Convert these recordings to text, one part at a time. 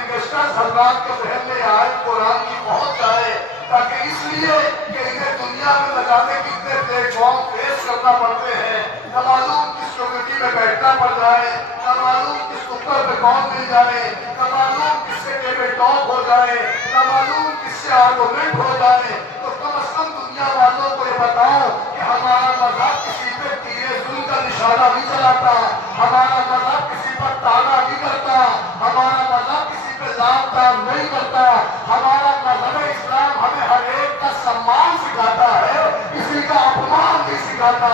Gangster حضرات کے ذہن میں آئے قرآن کی پہنچ جائے، تاکہ اس لیے کہ انہیں دنیا میں لگانے کتنے پلیٹ فارم فیس کرنا پڑتے ہیں، نہ معلوم کس کمیٹی میں بیٹھنا پڑ جائے، نہ معلوم کس نکڑ پہ کون مل جائے، نہ معلوم کس سے ٹیبل ٹاک ہو جائے، نہ معلوم کس سے آرگومنٹ ہو جائے، تو کم از کم دنیا والوں کو یہ بتاؤ کہ ہمارا مذہب کسی پہ تیرے ظلم کا نشانہ نہیں چلاتا، ہمارا مذہب کسی پر تانا نہیں کرتا، ہمارا مذہب کسی پہ لام تام نہیں کرتا، ہمارا مذہب اسلام ہمیں ہر ایک کا سمان سکھاتا ہے، کسی کا اپمان نہیں سکھاتا۔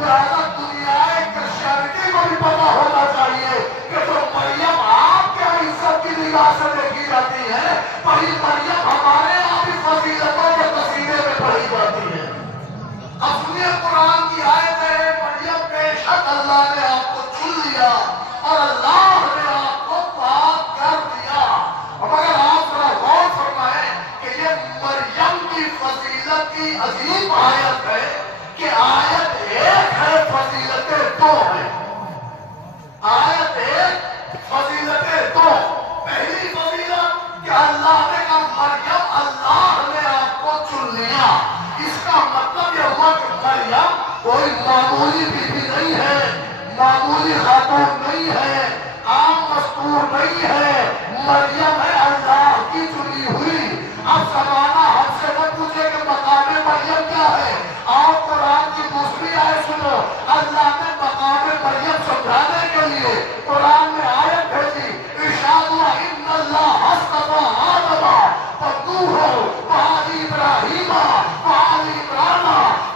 لہٰذا دنیا کرسچینٹی کو بھی پتا ہونا چاہیے کہ جو مریم آپ کے عزت کی نگاہ سے دیکھی جاتی ہے، وہی مریم ہمارے یہاں بھی فضیلتوں کے قصیدے میں پڑھی جاتی ہے۔ اب سنیے قرآن کی آیت ہے، مریم بے شک اللہ نے آپ کو چن لیا اور اللہ نے آپ کو پاک کر دیا۔ مگر آپ ذرا غور فرمائیں کہ یہ مریم کی فضیلت کی عظیم آیت ہے کہ آیت ایک ہے، فضیلتیں دو ہیں۔ آیت ایک، فضیلتیں دو۔ پہلی فضیلت کہ اللہ نے کہا مریم اللہ نے آپ کو چن لیا، اس کا مطلب یہ ہوا کہ مریم کوئی معمولی بیوی نہیں ہے، معمولی خاتون نہیں ہے، عام مستور نہیں ہے، مریم ہے اللہ کی چنی ہوئی۔ اب زمانہ ہم سے نہ پوچھے کہ مقام مریم کیا ہے، آؤ قرآن کی دوسری آیت سنو۔ اللہ نے مقام مریم سمجھانے کے لیے قرآن میں آیت بھیجی، ارشاد ہوا ان اللہ اصطفیٰ آدم ونوح وآل ابراہیم وآل عمران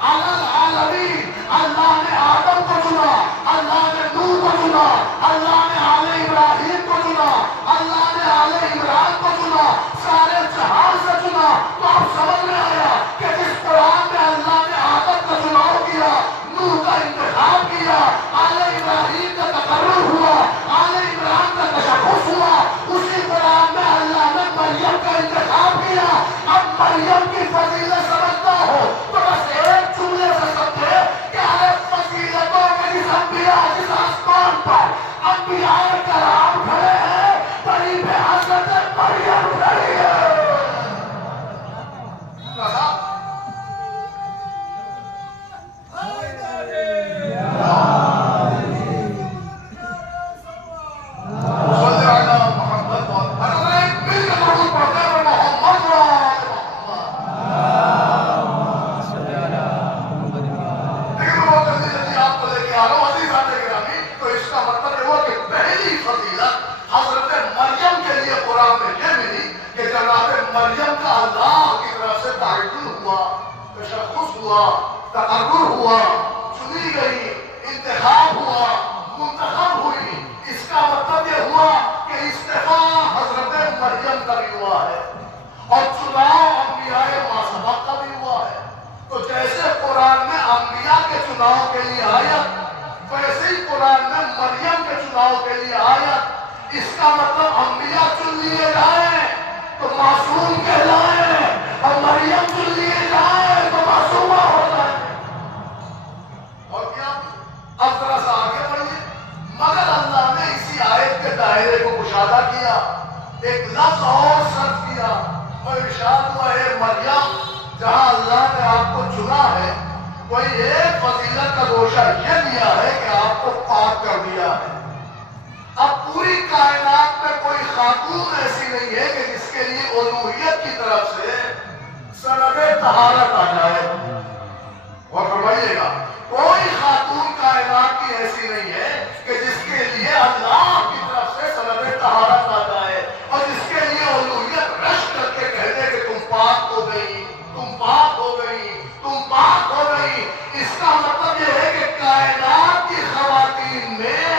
علی العالمین۔ اللہ نے آدم کو چنا، اللہ نے نوح کو چنا، اللہ نے آل ابراہیم کو چنا، اللہ نے آل عمران کو چنا، سارے جہان سے چنا۔ تو اب سمجھ میں آیا کہ جس قرآن میں اللہ نے آدم کا چناؤ کیا، نوح کا انتخاب کیا، آل ابراہیم کا تقرر ہوا، آل عمران کا تشخص ہوا، اسی قرآن میں اللہ نے مریم کا انتخاب کیا۔ اب مریم کی فضیلت سمجھتا ہو تو بس ایک جملے سے سمجھے کہ ارے فضیلتوں کے جس انبیاء جس آسمان پر انبیاء کرام کھڑے ہیں، وہیں پہ حضرت مریم کھڑی ہے۔ مریم کا اللہ کی طرف سے تعین ہوا، تشخص ہوا، تقرر ہوا، چنی گئی، انتخاب ہوا، منتخب ہوئی۔ اس کا مطلب یہ ہوا کہ استفاء حضرت مریم کا بھی ہوا ہے اور چناؤ انبیاء ماسبق کا بھی ہوا ہے۔ تو جیسے قرآن میں انبیاء کے چناؤ کے لیے آیت، ویسے ہی قرآن میں مریم کے چناؤ کے لیے آیت۔ اس کا مطلب انبیاء چن لیے جائیں تو معصوم کہلائیں، اور مریم چن لیے جائیں تو معصومہ ہو جائیں۔ اور کیا؟ اب ذرا سا آگے بڑھیے۔ مگر اللہ نے اسی آیت کے دائرے کو کشادہ کیا، ایک لفظ اور صرف کیا اور ارشاد ہوا ہے مریم جہاں اللہ نے آپ کو چنا ہے، کوئی ایک فضیلت کا گوشہ یہ دیا ہے کہ آپ کو پاک کر دیا ہے۔ اب پوری کائنات میں کوئی خاتون ایسی نہیں ہے کہ جس کے لیے الوہیت کی طرف سے سند طہارت آ جائے۔ اور فرمائیے گا، کوئی خاتون کائنات کی ایسی نہیں ہے کہ جس کے لیے اللہ کی طرف سے سند طہارت آ جائے اور جس کے لیے الوہیت رش کر کے کہہ دے کہ تم پاک ہو گئی، تم پاک ہو گئی، تم پاک ہو گئی۔ اس کا مطلب یہ ہے کہ کائنات کی خواتین میں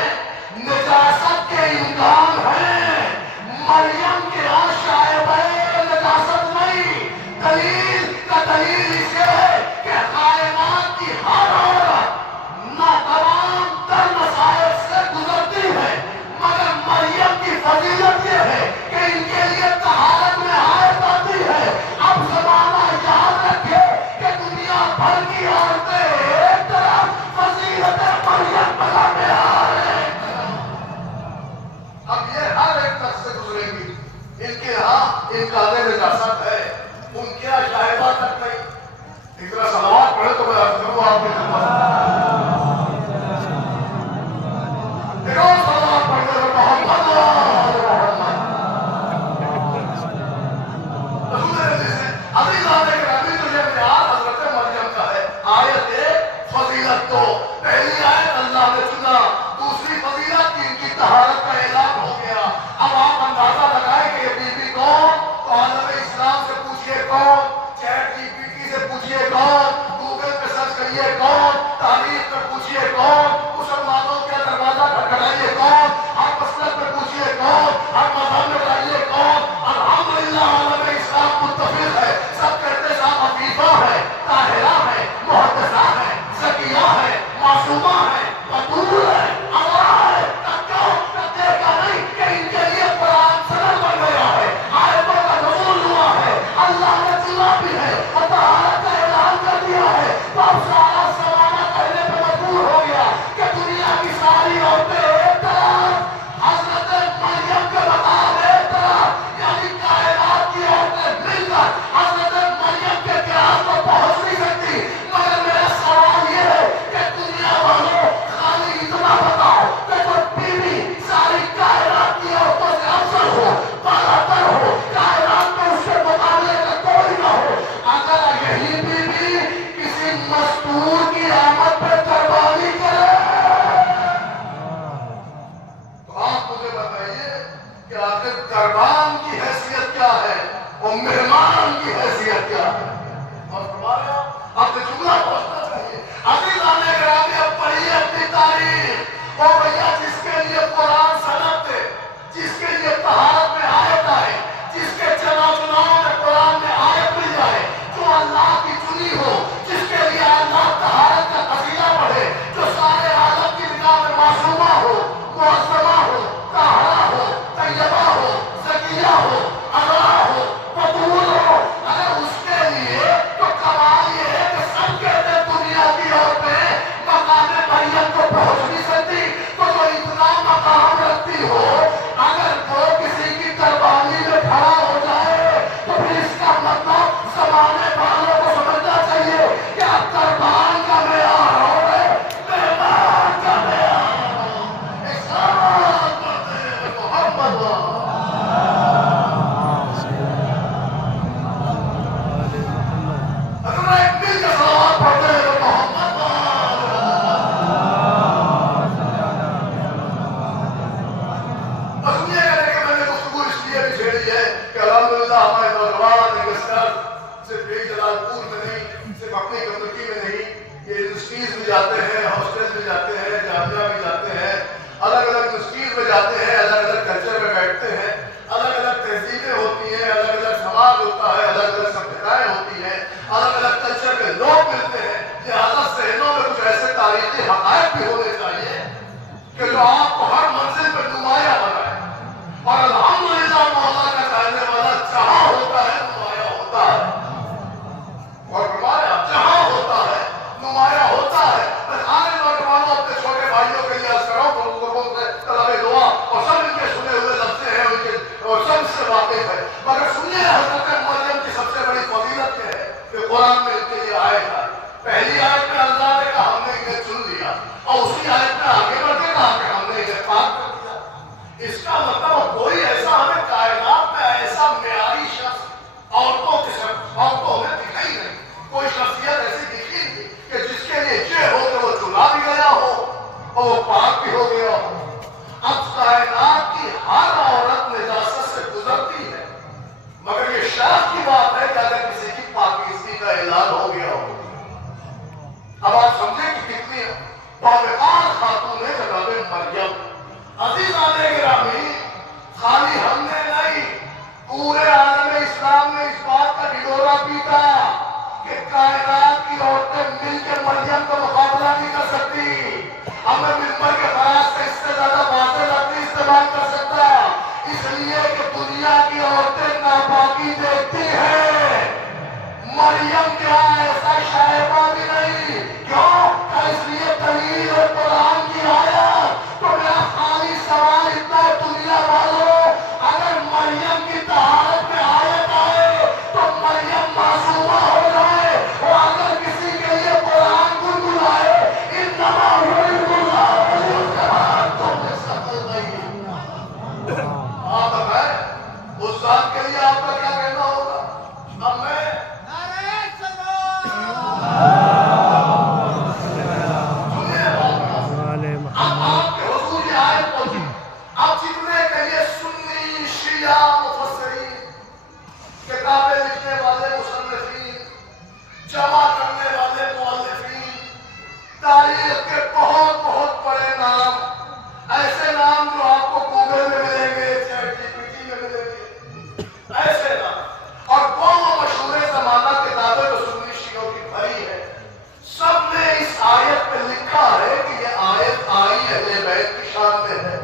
نجاست کے امکان ہیں، مریم کے یہاں شاید نجاست نہیں۔ دلیل کا دلیل اس ہے کہ کائنات کی ہر عورت نہ تمام تر مسائل سے گزرتی ہے، مگر مریم کی فضیلت یہ ہے کہ ان کے لیے طہارت میں آیت آتی ہے۔ اب زمانہ یاد رکھے کہ دنیا بھر کی عورتیں ایک طرف، فضیلت مریم بنا میں آ رہے ہیں۔ کہ آخر دربان کی حیثیت کیا ہے اور مہمان کی حیثیت کیا ہے. اور فرمایا آپ نے جملہ پہنچنا چاہیے. عزیزان گرامی اب پڑھیے اپنی تاریخ. اور بھیا جس کے لیے قرآن سند ہے، جس کے لیے طہارت میں آیت آئے، جس کے چناؤ میں قرآن میں آیت مل جائے، جو اللہ کی چنی ہو، جس کے لیے اللہ طہارت کا فضیلہ پڑھے، جو سارے عالم کی نگاہ میں معصومہ ہو، معصمہ ہو، طاہرہ ہو، طیبہ ہو، زکیہ ہو، عذرا ہو، مقبول ہو، اگر اس کے لیے تو کمال یہ ہے کہ سب کہتے ہیں دنیا کی عورتیں مقام مریم کو پہنچ نہیں سکتی، تو جو اتنا مقام رکھتی ہو اگر وہ کسی کی قربانی میں کھڑا ہو جائے تو پھر اس کا مطلب زمانے والوں کو سمجھنا چاہیے کہ اب قربان کا معیار ہو گئے، مہمان کا معیار ہو. احسان کرتے ہیں محمد اگر ایک مل کے صلوات پڑھتے ہیں تو محمد سنیے گا. کہ میں نے گفتگو اس لیے بھی چھیڑی ہے کہ الحمدللہ ہمارے نوجوان صرف ایک جلال پور میں نہیں، صرف اپنی کمیونٹی میں نہیں، یہ یونیورسٹیز میں جاتے ہیں، ہاسٹلز میں جاتے ہیں، جامعہ میں جاتے ہیں، الگ الگ یونیورسٹیز میں جاتے ہیں، الگ الگ کلچر میں بیٹھتے ہیں، الگ الگ تہذیبیں ہوتی ہیں، الگ الگ سماج ہوتا ہے، الگ الگ سمپردائیں ہوتی ہیں، الگ الگ کلچر کے لوگ ملتے ہیں. لہٰذا ذہنوں میں کچھ ایسے تاریخی حقائق بھی ہونے چاہیے کہ جو آپ کو ہر منزل پہ نمایاں بنائے. اور الحمدللہ مولا کا چاہنے والا جہاں ہوتا ہے نمایاں ہوتا ہے. اور فرمایا جہاں ہوتا ہے نمایاں ہوتا ہے. میں سارے نوجوانوں اپنے چھوٹے بھائیوں کے لیے عرض کر رہا ہوں، لوگوں سے طلب دعا اور سب ان کے سنے ہوئے لفظ ہیں ان کے اور سب اس سے واقف ہے. مگر سنیے حضرت مریم کی سب سے بڑی فضیلت یہ ہے کہ قرآن میں ان کے لیے آیت ہے. پہلی آیت میں اللہ نے کہا ہم نے انہیں چن لیا، اور اسی آیت میں آگے بڑھ کے کہا کہ ہم نے انہیں پاک کر دیا. اس کا مطلب کوئی ایسا ہمیں کائنات میں ایسا معیاری شخص عورتوں میں دکھائی نہیں، کوئی شخصیت ایسی دکھی نہیں کہ جس کے لیے یہ ہو کہ وہ چنا بھی گیا ہو اور وہ پاک بھی ہو گیا ہو. اب کائنات کی ہر عورت نجاست سے گزرتی ہے، مگر یہ شرف کی بات ہے کہ اگر کسی کی پاکیزگی کا اعلان ہو گیا ہو. اب آپ سمجھیں کہ کتنی باوقار خاتون ہے جناب مریم. عزیزان گرامی خالی ہم نے نہیں، پورے عالم اسلام نے اس بات کا ڈھڈورا پیٹا کہ کائنات کی عورتیں مل کے مریم کا مقابلہ نہیں کر سکتی. ہمیں ممبر کے فراز سے اس سے زیادہ واضح لفظ نہیں استعمال کر سکتا، اس لیے کہ دنیا کی عورتیں ناپاکی دیکھتی ہیں. مریم کیا ایسا شائبہ بھی نہیں. کیوں؟ اس لیے دلیل قرآن کی آیت. تو میرا خالی سوال اتنا ہے دنیا والوں، اگر مریم کی طہارت میں آیت آئے تو مریم معصومہ ہو جائے، اور اگر کسی کے لیے قرآن گنگنائے انما یرید اللہ لیذہب عنکم الرجس والطیب. آپ بتائیں اس ذات کے لیے آپ کا کیا کہنا ہوگا؟ اب میں اب آپ کے حضور یہ آیت پہنچی. اب جتنے کہیے سنی شیعہ مفسرین، کتابیں لکھنے والے مصنفین، جمع کرنے والے مؤلفین، تاریخ کے بہت بہت بڑے نام، ایسے نام جو آپ کو گوگل میں ملیں گے، چیٹ جی پی ٹی میں ملیں گے، ایسے نام. اور وہ مشہور زمانہ کتابیں جو سنی شیعوں کی بھری ہے، سب نے اس آیت پہ لکھا ہے کہ یہ آیت آئی اہل بیت کی شان میں ہے.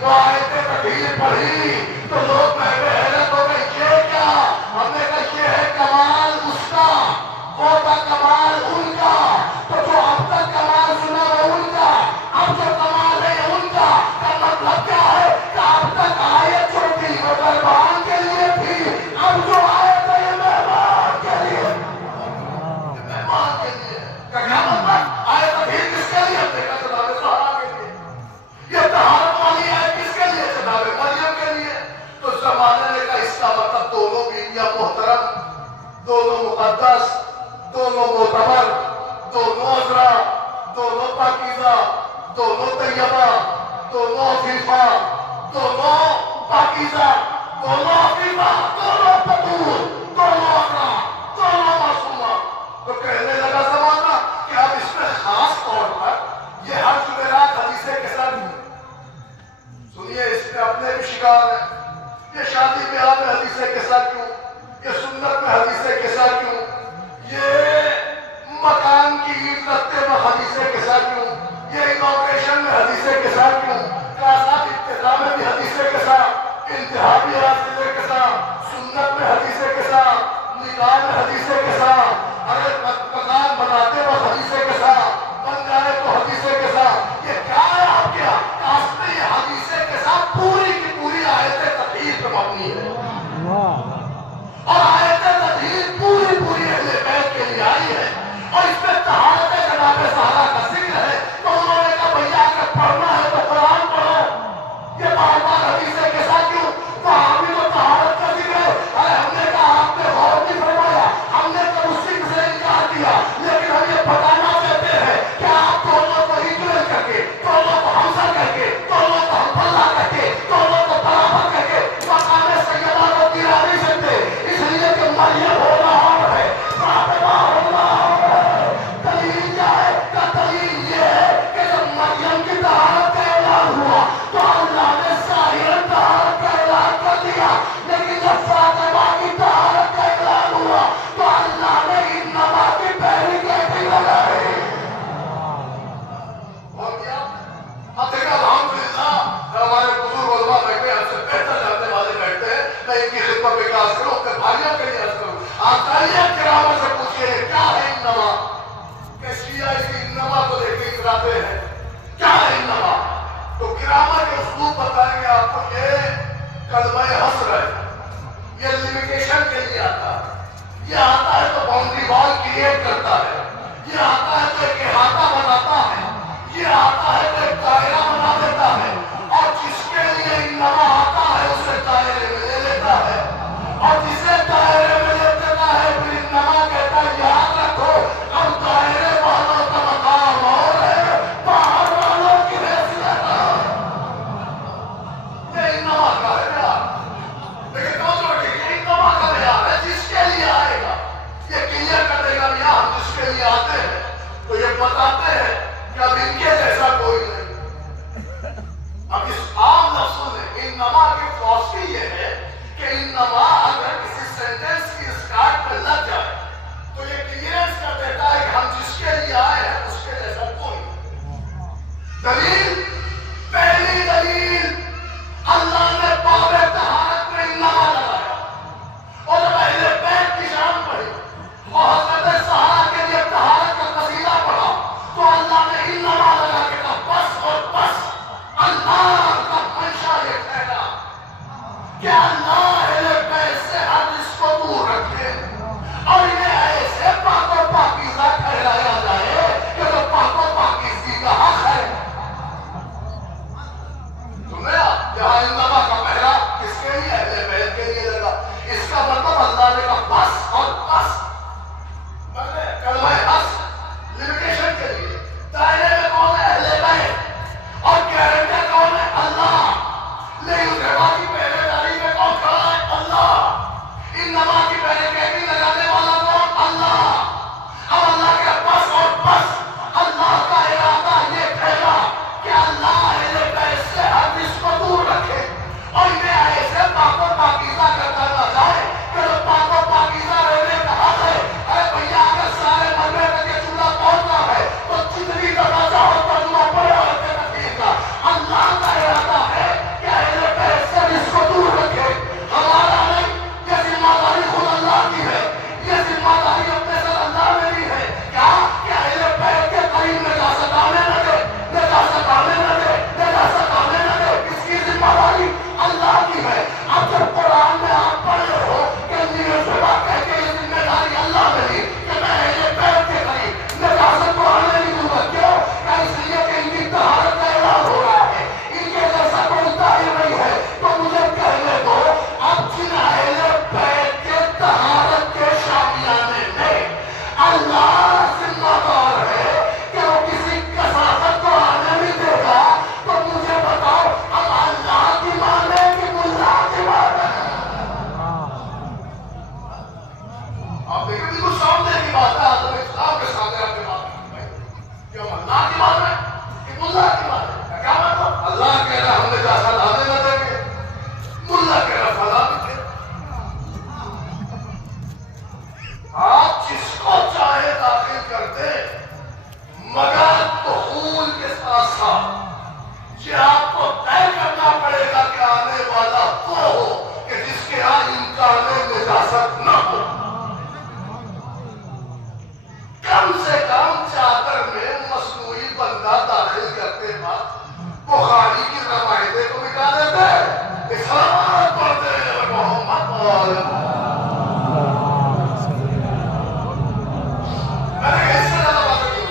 وہ آیت تطہیر پڑھی تو لوگ پہلے حیرت ہو گئی، یہ کیا؟ ہم نے کہا یہ ہے کمال اس کا، وہ تھا کمال ان کا، تو جو اب تک کمال سنا وہ ان کا، اب جو کمال ہے ان کا مطلب کیا ہے کہ اب تک آیت جو تھی وہ دربان کے لیے تھی، اب جو آیت ہے یہ مہمان کے لیے، مہمان کے لیے کا کیا مطلب؟ آیت تطہیر کس کے لیے؟ ہم نے کہا جناب سہارا کے لیے، یہ طہارت والی آیت کس کے لیے؟ جناب مریم کے لیے۔ تو زمانے نے کہا اس کا مطلب دونوں بیویاں محترم، دونوں مقدس، دونوں معتبر، دونوں عذرا، دونوں پاکیزہ، دونوں طیبہ، دونوں عفیفہ، دونوں پاکیزہ، دونوں عفیفہ، دونوں بطول، دونوں عذرا، دونوں معصومہ۔ تو کہنے لگا زمانہ کہ اب اس میں خاص طور پر یہ ہر جمعرات حدیث کے ساتھ سنیے، اس میں اپنے بھی شکار ہیں، یہ شادی بیاہ میں حدیث کے ساتھ کیوں، یہ سنت میں حدیث کے ساتھ کیوں، یہ مکان کی اینٹ رکھتے میں حدیث کے ساتھ کیوں، یہ انوگریشن میں حدیث کے ساتھ کیوں، کلاسات ابتدا میں بھی حدیث کے ساتھ، انتہا بھی حدیث کے ساتھ، سنت میں حدیث کے ساتھ، نکاح میں حدیث کے ساتھ، ارے مکان بناتے وقت حدیث کے ساتھ، بن جائے تو حدیث کے ساتھ، یہ کیا ہے آپ کیا؟ اس میں یہ حدیث کے ساتھ پوری کی پوری آیت تطہیر پر مبنی ہے، اور آیت تطہیر پوری پوری اہل بیت کے لیے آئی ہے، اور اس میں طہارت جناب زہرا کا ذکر ہے، تو انہوں نے کہا بھیا اگر پڑھنا ہے تو قرآن پڑھو، یہ بار بار حدیث کے ساتھ کیوں؟ وہاں بھی تو طہارت کا ذکر ہے۔ ارے ہم نے کہا آپ نے غور نہیں فرمایا، ہم نے تو اس ذکر سے انکار کیا، لیکن ہم یہ بتانا چاہتے ہیں کہ آپ دونوں کو اکول کر کے، دونوں کو ہمسا کر کے، دونوں کو ہم پلہ کر کے، دونوں کو برابر کر کے مقام سیدہ کو گرا نہیں سکتے، اس لیے کہ مریم ہونا اور ہے، فاطمہ ہونا اور ہے۔ دلیل کیا ہے؟ کہ دلیل یہ ہے کہ جب مریم کی طہارت کا اعلان ہوا تو اللہ نے ظاہراً طہارت کا اعلان کر دیا، لیکن جب فاطمہ کی طہارت کا اعلان ہوا تو اللہ نے انما کی پہلی کیٹی لگائی۔ اور کیا؟ اب دیکھا الحمدللہ ہمارے بزرگ علماء بیٹھے ہم سے بہتر جاننے والے بیٹھتے ہیں، میں ان کی خدمت پہ کلاس کروں، اپنے بھائیوں کے لیے عرض کروں۔ آپ چاہیے کرامہ سے پوچھئے کیا ہے انما؟ کہ شیعہ اس انما کو لے کے اتراتے ہیں، کیا ہے انما؟ تو کرامہ کے اسلوب بتائیں گے آپ کو، یہ کلمہ حصر ہے، یہ لیمیٹیشن کے لیے آتا ہے، یہ آتا ہے تو باؤنڈری وال کریٹ کرتا ہے، یہ آتا ہے تو ایک احاطہ بناتا ہے، یہ آتا ہے تو ایک دائرہ بنا دیتا ہے، اور جس کے لیے انما آتا ہے اسے دائرے میں لے لیتا ہے، اور جسے دائرے میں لے دیتا ہے پھر انما کہتا ہے یاد رکھو اب دائرے والوں کا مقام اور ہے، باہر والوں کی حیثیت ہے۔ یہ انما کا ہے یار، لیکن کون سا یہ انما کا یار ہے جس کے لیے آئے گا، یہ کلیئر کر دے گا یار ہم جس کے لیے آتے ہیں تو یہ بتاتے ہیں کہ اب ان کے جیسا کوئی نہیں۔ اب اس عام لفظوں میں انما کی فلسفی یہ ہے کہ انما اگر کسی سینٹینس کی اسٹارٹ پہ لگ جائے تو یہ کلیئرنس کر دیتا ہے کہ ہم جس کے لیے آئے ہیں اس کے جیسا کوئی نہیں۔ دلیل، پہلی دلیل، اللہ نے باب طہارت میں انما لگایا، اور جب اہل بیت کی شان پڑھی اور حضرت زہرا کے لیے طہارت کا قصیدہ پڑھا تو اللہ نے انما لگا کے کہا بس اور بس۔ اللہ کا منشا یہ ٹھہرا کہ اللہ اہل بیت بات ہے آدم اسلام کے سامنے آپ کی بات کہ ہم اللہ کی بات ہے کہ ملا کی بات ہے؟ کیا مطلب؟ اللہ کہہ رہا ہم نے جیسا لانے نہ دیں گے، ملا کہہ رہا فلا بھی دیں۔ آپ جس کو چاہے داخل کر دیں، مگر دخول کے ساتھ ساتھ یہ آپ کو طے کرنا پڑے گا کہ آنے والا وہ ہو کہ جس کے یہاں امکان نجاست نہ ہو۔ کم سے کم چادر میں مصنوعی بندہ داخل کرتے وقت بخاری کی روایتیں کو نکالے تھے، اسلام پڑھتے ہیں محمد عالم۔ میں نے اس سے زیادہ باتیں کی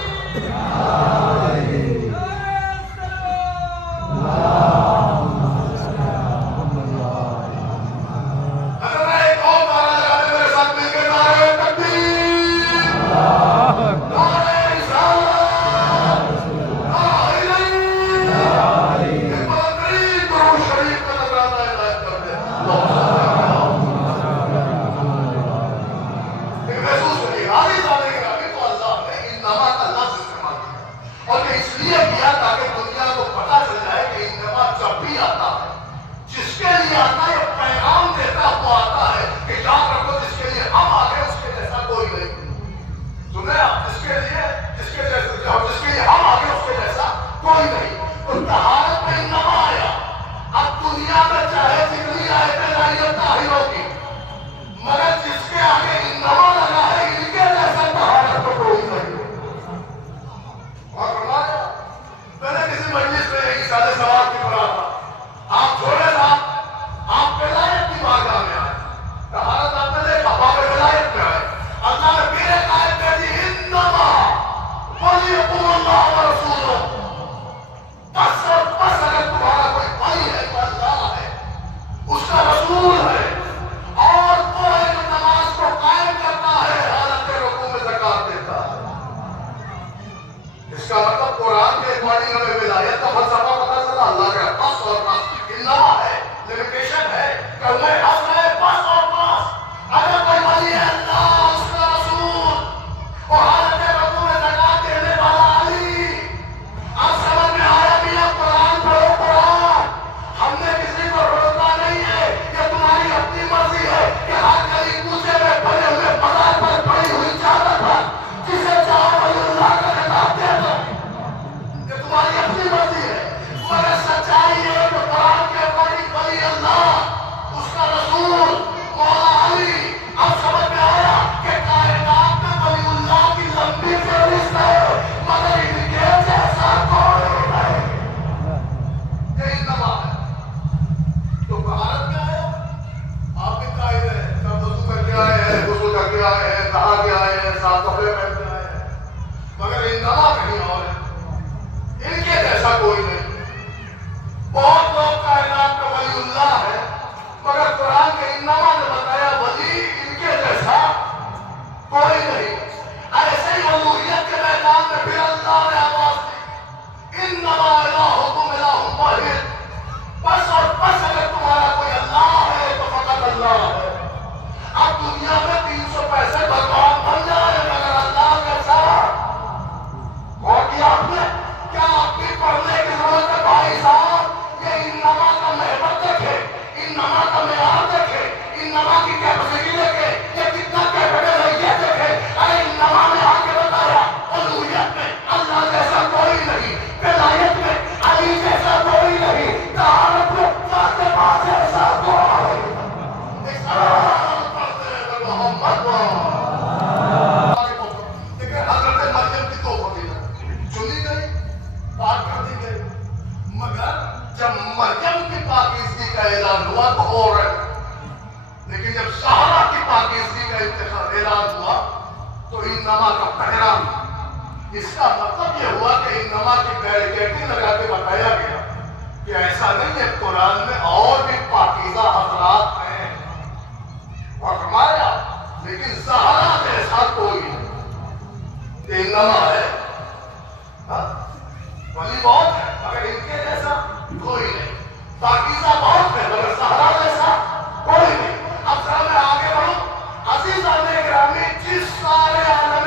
جس سارے عالم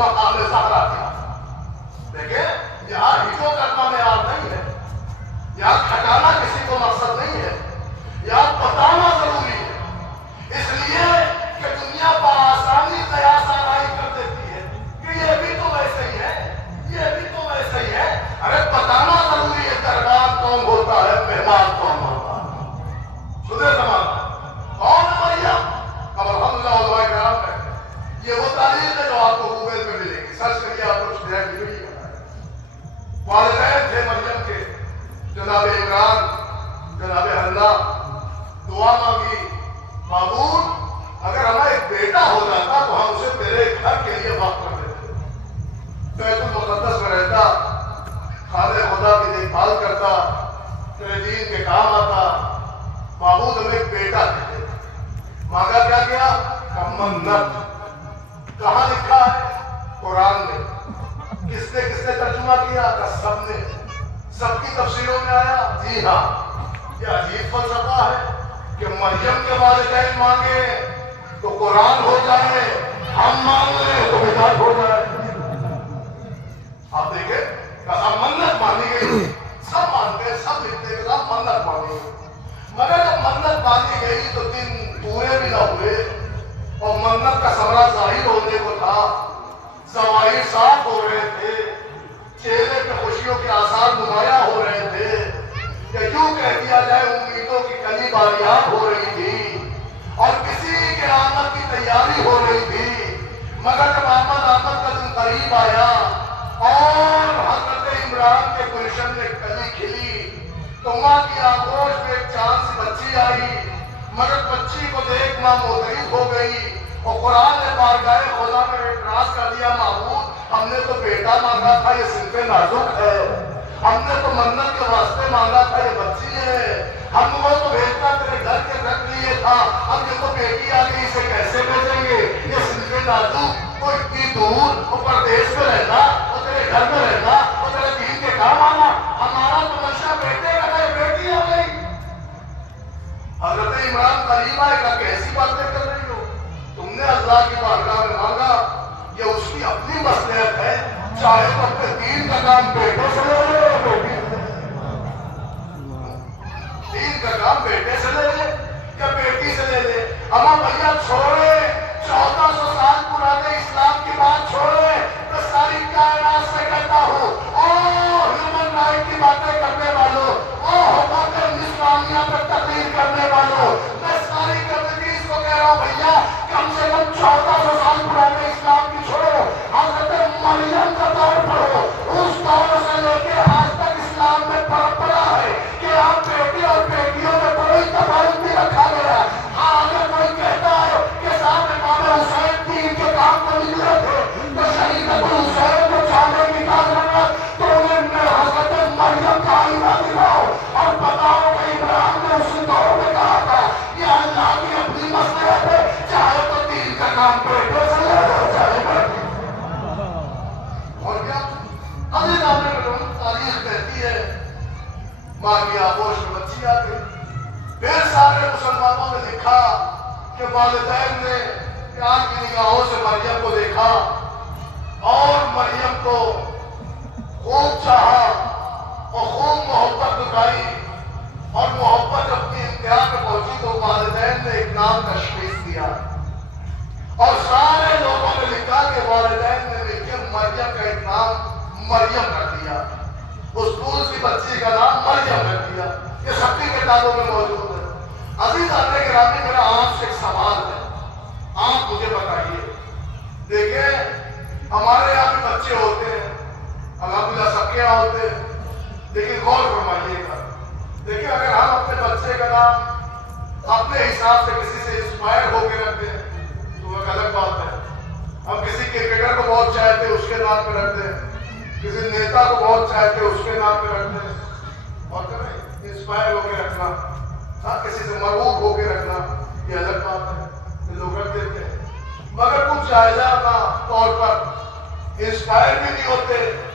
مقام زہرا تھا. دیکھیں یہاں ہیٹو کرنا معیار نہیں ہے, یہاں کھٹانا کسی کو مقصد نہیں ہے, یہاں بتانا ضروری ہے. اس لیے کہ دنیا بآسانی قیاس آرائی کر دیتی ہے کہ یہ بھی تو ویسے ہی ہے, یہ بھی تو ویسے ہی ہے. ارے بتانا ضروری ہے دربار کون ہوتا ہے, مہمان کون ہوتا ہے. سدھے زمانہ کون ہے مریم؟ اب الحمدللہ علماء کرام کہتے ہیں یہ وہ تاریخ ہے جو آپ کو گوگل پہ ملے گی, سرچ کریے آپ کو ڈائریکٹ ملے گی. والدین تھے مریم کے, جناب عمران, جناب حنہ, دعا مانگی, معمول اگر ہمیں ایک بیٹا ہو جاتا تو ہم اسے تیرے گھر کے لیے وقف کر دیتے, بیت المقدس میں رہتا, خانہ خدا کی دیکھ بھال کرتا, تیرے دین کے کام آتا. معبود ہمیں ایک بیٹا دے دے. مانگا کیا کیا؟ منت. کہاں لکھا ہے؟ قرآن میں. کس نے ترجمہ کیا؟ سب نے. سب کی تفسیروں میں آیا. جی ہاں, یہ عجیب فلسفہ ہے کہ مریم کے والدین مانگے تو قرآن ہو جائے, ہم مانگ لیں تو بدعت ہو جائے. آپ دیکھیں منت مانی گئی, سب مانتے, سب لکھتے ہیں منت مانی گئی. مگر جب منت مانی گئی تو دن پورے بھی نہ ہوئے اور منت کا ثمرہ ظاہر ہونے کو تھا. ظواہر صاف ہو رہے تھے, چہرے پہ خوشیوں کے آثار نمایاں ہو رہے تھے, یا یوں کہہ دیا جائے امیدوں کی کلی باریاب ہو رہی تھی اور کسی کے آمد کی تیاری ہو رہی تھی. مگر جب آمد کا دن قریب آیا اور حضرت عمران کے گلشن میں کلی کھلی تو ماں کی آغوش میں ایک چاند سی بچی آئی. مگر بچی کو دیکھ ماں متعجب ہو گئی اور قرآن نے بارگاہ خدا میں اعتراض کر دیا, معبود ہم نے تو بیٹا مانگا تھا, یہ صنف نازک ہے. ہم نے تو منت کے واسطے مانگا تھا, یہ بچی ہے. ہم کو تو بھیجنا تیرے گھر کے رکھ لیے تھا, اب یہ تو بیٹی آ گئی, اسے کیسے بھیجیں گے؟ یہ صنف نازک, وہ اتنی دور, وہ پردیش میں رہنا, وہ تیرے گھر میں رہنا, وہ تیرے دین کے کام آنا. ہمارا تو منشا بیٹے کا تھا, بیٹی آ گئی. حضرت عمران قریب آئے گا, کیسی باتیں کر رہی ہو؟ تم نے اللہ کی بارگاہ میں مانگا, یہ اس کی اپنی مصلحت ہے. چاہے تو اپنے دین کا کام بیٹے سے لے لے, دین کا کام بیٹے سے لے لے یا بیٹی سے لے لے. اما بھیا چھوڑے 1400 سال پرانے اسلام کی بات چھوڑے, میں ساری کائنات سے کہتا ہوں, ہیومن رائٹ کی باتیں کرنے والوں, حقوق انسانیہ پر تقریر کرنے والوں, میں ساری کمیونٹیز کو کہہ رہا ہوں بھیا کم سے کم 1400 سال پرانے اسلام کی چھوڑو, حضرت مریم کا دور پڑھو. اس دور سے لے کے آج تک اسلام میں پرمپرا ہے کہ آپ بیٹے اور بیٹیوں میں کوئی تفاوت نہیں رکھا گیا. ہاں اگر کوئی کہتا ہے کہ صاحب امام حسین دین کے کام کو نکلے تھے تو شریعت حسین کو چاہنے کی کیا ضرورت, تو انہیں حضرت مریم کا آئینہ دکھاؤ اور بتاؤ کہ ابراہیم نے اس دور میں کہا تھا یہ اللہ کی اپنی مصلحت ہے, چاہے تو دین کا کام بیٹے سے لے لو چاہے بیٹی. اور کیا عزیز آپ نے تاریخ کہتی ہے ماں کی آغوش میں بچی آ گئی. پھر سارے مسلمانوں نے لکھا کہ والدین نے پیار کی نگاہوں سے مریم کو دیکھا اور مریم کو خوب چاہا اور خوب محبت دکھائی, اور محبت اپنی انتہا پہ پہنچی تو والدین نے ایک نام تشخیص دیا اور سارے لوگوں نے لکھا کہ والدین نے مل کے مریم کا ایک نام مریم کر دیا, اس دور کی بچی کا نام مریم رکھ دیا. یہ سب کی کتابوں میں موجود ہے. عزیز آنے گرامی, میرا آپ سے ایک سوال ہے, آپ مجھے بتائیے. دیکھیں ہمارے یہاں بھی بچے ہوتے ہیں, الحمدللہ سب کے یہاں ہوتے ہیں, لیکن غور فرمائیے گا. دیکھیں اگر ہم اپنے بچے کا نام اپنے حساب سے کسی سے انسپائر ہو کے رکھتے ہیں تو وہ ایک الگ بات ہے. ہم کسی کرکٹر کو بہت چاہتے ہیں اس کے نام پہ رکھتے ہیں, کسی نیتا کو بہت چاہتے ہیں اس کے نام پہ رکھتے ہیں, اور انسپائر ہو کے رکھنا, کسی سے مرغوب ہو کے رکھنا, یہ الگ بات ہے, یہ لوگ رکھ دیتے ہیں. مگر کچھ جائزہ طور پر انسپائر بھی نہیں ہوتے,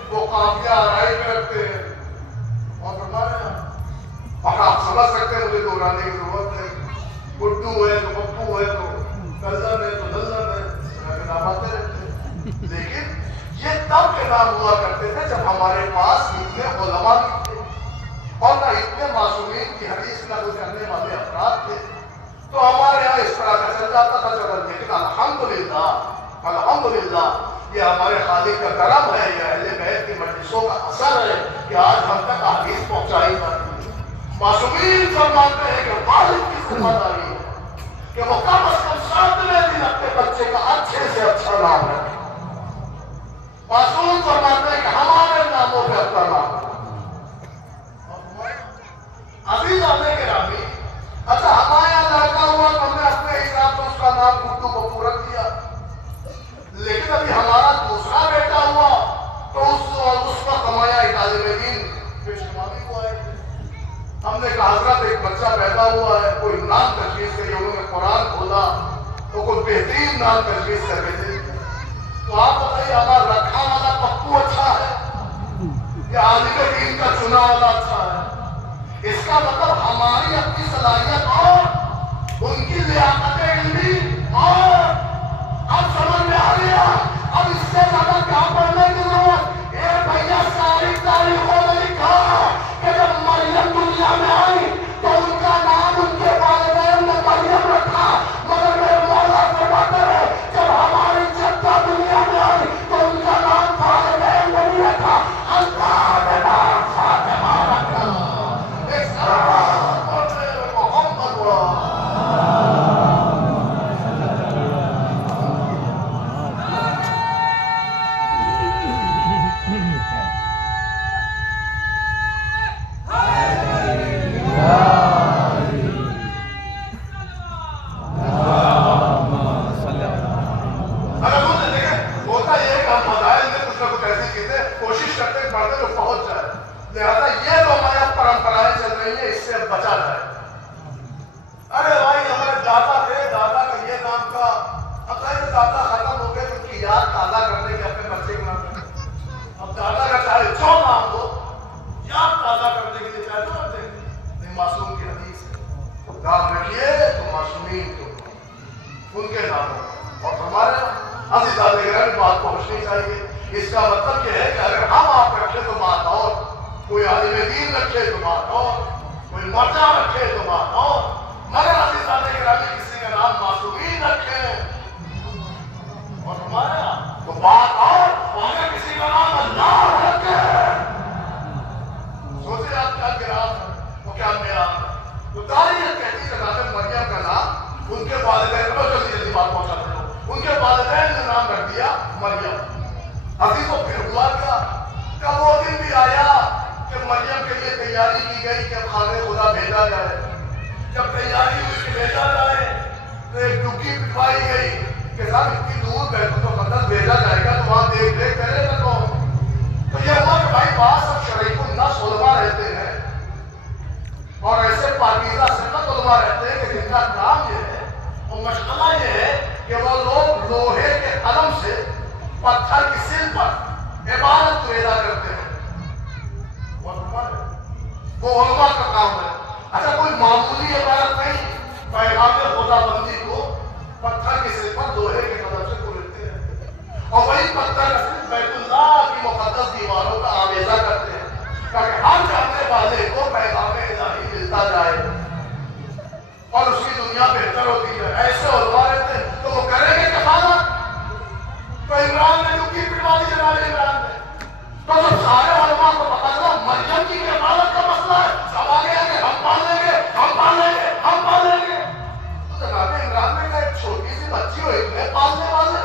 وہ قافیہ آرائی میں رکھتے ہیں. اور فرما رہے ہیں اور آپ سمجھ سکتے ہیں, مجھے دہرانے کی ضرورت ہے. گڈو ہے تو پپو ہے تو کلزن ہے تو دلزن ہے, ناماتے رہتے ہیں. لیکن تب کے نام ہوا کرتے تھے جب ہمارے پاس اتنے علماء بھی تھے اور نہ اتنے معصومین کی حدیث نقل کرنے والے افراد تھے، تو ہمارے یہاں اس طرح کا چل جاتا تھا چلو، لیکن الحمدللہ الحمدللہ یہ ہمارے خالق کا کرم ہے، یہ اہل بیت کی مجلسوں کا اثر ہے کہ آج ہم تک حدیث پہنچائی جاتی ہے۔ معصومین فرماتے ہیں کہ والد کی ذمہ داری ہے کہ وہ کم از کم 7ویں دن اپنے بچے کا اچھے سے اچھا نام رکھے۔ معصوم فرماتے ہیں کہ ہمارے ناموں پہ اپنا نام رکھے۔ عزیز آنے کے رامی، اچھا ہمارے یہاں لڑکا ہوا تو ہم نے اپنے حساب سے اس کا نام گڈو بپو رکھ دیا، لیکن ابھی ہمارا دوسرا بیٹا ہوا تو اس وقت ہمارا طالب دین پیشمامی کو آئے تھے۔ ہم نے کہا حضرت ایک بچہ پیدا ہوا ہے، کوئی نام تجویز کریے، انہوں نے قرآن کھولا تو کوئی بہترین نام تجویز کر کے دے، تو آپ بتائیے ہمارا رکھا والا پپو اچھا ہے یا عالم دین کا چنا والا اچھا ہے؟ اس کا مطلب ہماری اپنی صلاحیت اور ان کی لیاقت علمی اور اب سمجھ میں آ گیا۔ اب اس سے زیادہ کیا پڑھنے کی ضرورت؟ اے بھیا ساری تاریخوں میں لکھا کہ جب مریم دنیا میں آئی تو ان کا نام ان کے والدین نے مریم رکھا، مگر میرے مولا فرماتے ہیں جب ہماری جدہ دنیا میں آئی تو ان کا نام والدین نے نہیں رکھا، اللہ نے نام فاطمہ رکھا۔ ایک محمد کوشش کرتے پڑھتے تو پہنچ جائے، لہذا یہ جو ہمارے پرمپرائیں چل رہی ہیں اس سے بچا جائے۔ ارے بھائی ہمارے دادا تھے، دادا کا یہ نام تھا، اب چاہے دادا ختم ہو گئے تو ان کی یاد تازہ کرنے کے اپنے بچے کے نام رکھتے، اب دادا کا چاہے جو نام ہو یاد تازہ کرنے کے لیے چاہے جو رکھتے ہیں۔ معصوم کی حدیث ہے، نام رکھیے تو معصومین تو ان کے نام ہو، اور ہمارے عزیز آدھے بات پہنچنی چاہیے۔ اس کا مطلب یہ ہے کہ اگر ہم آپ رکھے تو بات اور، کوئی عالم دین رکھے تو بات اور، کوئی مرجع رکھے تو بات اور، مگر عزیزان گرامی کسی کا نام معصومین رکھے اور ہمارا تو بات اور، اگر کسی کا نام اللہ رکھے سوچے آپ کیا گرام وہ کیا میرا تو تاریخ کہتی ہے حضرت مریم کا نام ان کے والدین کو جلدی جلدی بات پہنچا دو، ان کے والدین نے نام رکھ دیا مریم۔ ابھی تو پھر ہوا کیا؟ کب وہ دن بھی آیا کہ مریم کے لیے تیاری کی گئی کہ خانے خدا بھیجا جائے، جب تیاری ہوئی کہ بھیجا جائے تو ایک ڈبکی پٹوائی گئی کہ صاحب اتنی دور بیت المقدس بھیجا جائے گا تو وہاں دیکھ ریکھ کرے گا کون؟ تو یہ ہوا کہ بھائی پاس اب شریف الناس علماء رہتے ہیں اور ایسے پاکیزہ سنت علماء رہتے ہیں کہ جن کا کام یہ ہے اور مشغلہ یہ ہے کہ وہ لوگ لوہے کے قلم سے پتھر کی سل پر عبادت کو ادا کرتے ہیں، وہ علماء کا کام ہے۔ اچھا کوئی معمولی عبادت نہیں، پیغام خدا بندی کو پتھر کی سل پر لوہے کے قلم سے کھولتے ہیں اور وہی پتھر کا سل بیت اللہ کی مقدس دیواروں کا آویزہ کرتے ہیں تاکہ ہر جاننے والے کو پیغام الہی ملتا جائے اور اس کی دنیا بہتر ہوتی ہے۔ ایسے علماء رہتے ہیں تو وہ کریں گے کفالت۔ تو عمران نے جو کی پٹوا دی جناب عمران نے، تو جب سارے علماء کو پتا چلا مریم کی کفالت کا مسئلہ ہے، سب آگے آگے ہم پالیں گے ہم پالیں گے ہم پالیں گے، تو جناب عمران نے کہا ایک چھوٹی سی بچی ہو اتنے پالنے والے،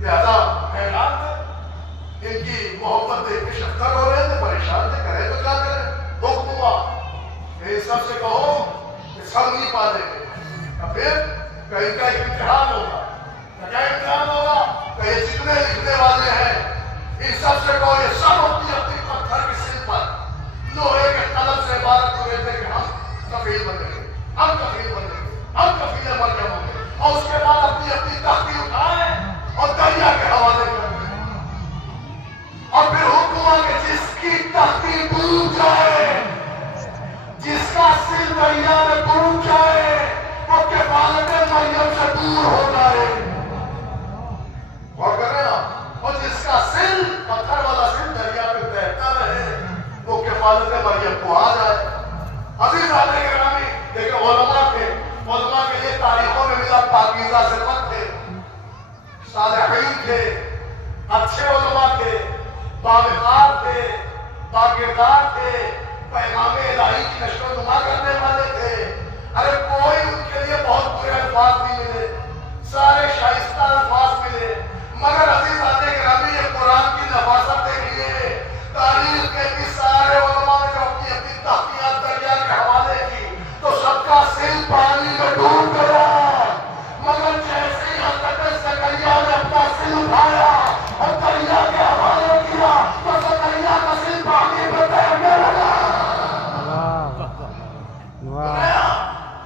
لہذا حیران تھے، ان کی محبت دیکھ کے شکر ہو رہے تھے، پریشان تھے، کرے تو کیا کریں؟ حکم ہوا کہ سب سے کہو کہ سب نہیں پالیں گے، پھر کہیں کا ایک امتحان ہوگا، کیا امتحان ہوگا کہ یہ جتنے لکھنے والے ہیں ان سب سے کہو یہ سب اپنی اپنی پتھر کی سل پر لوہے کے قلم سے عبادت کرے تھے کہ ہم کفیل بنیں گے، ہم کفیل بنیں گے، ہم کفیل مریم ہوں گے، اور اس کے بعد اپنی اپنی تختی اٹھائیں اور دریا کے حوالے کر دیں، اور پھر حکم ہوا کہ جس کی تختی ڈوب جائے، جس کا سل دریا میں ڈوب جائے، وہ کفالت مریم سے دور ہو جائے۔ اور کر رہے ہیں آپ صالحین تھے، اچھے علماء تھے، باوقار تھے، باکردار تھے، پیغام الہی کی نشر و نما کرنے والے تھے. ارے کوئی ان کے لیے بہت برے الفاظ نہیں ملے، سارے شائستہ الفاظ ملے. مگر عزیزان گرامی یہ قرآن کی نفاست دیکھیے. تاریخ کے بھی سارے علماء نے جو اپنی اپنی تحقیقات دریا کے حوالے کی تو سب کا سر پانی میں ڈوب گیا. مگر جیسے ہی حضرت زکریا نے اپنا سر اٹھایا اور دریا کے حوالے کیا تو زکریا کا سر پانی میں تیرنے لگا.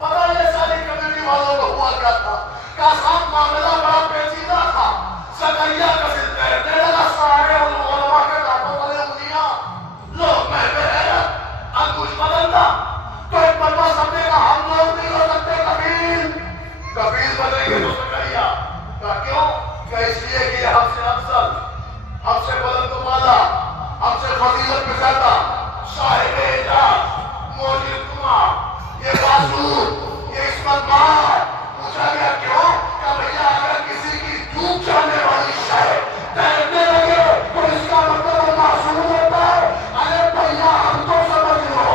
پتا یہ ساری کمیونٹی والوں کو ہوا کیا تھا کہ سب معاملہ بڑا پیچیدہ تھا. زکریا کا سر تیرنے لگا. سارے علماء کے دانتوں والے انگلیاں لوگ محبے حیرت انگوش بدلنا. تو ایک مرتبہ سب نے کہا ہم لوگ نہیں ہو سکتے کفیل بنیں گے. تو زکریا کہا کیوں؟ کہ اس لیے کہ یہ ہم سے افضل، ہم سے بلند و بالا، ہم سے فضیلت میں زیادہ، صاحب اعجاز، موجود کمار، یہ معصوم، یہ عصمت مار. پوچھا گیا کیوں؟ کہ بھیا اگر کسی کی ڈوب جانے والی شے تیرنے لگے تو اس کا مطلب وہ معصوم ہوتا ہے. ارے بھیا ہم تو سمجھ لو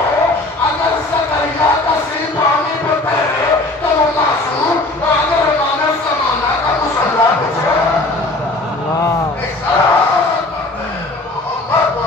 اگر زکریا کا سر پانی پہ تیرے تو وہ معصوم، اور اگر امام زمانہ کا مسلح بچے ایک ساتھ پڑھتے ہیں محمد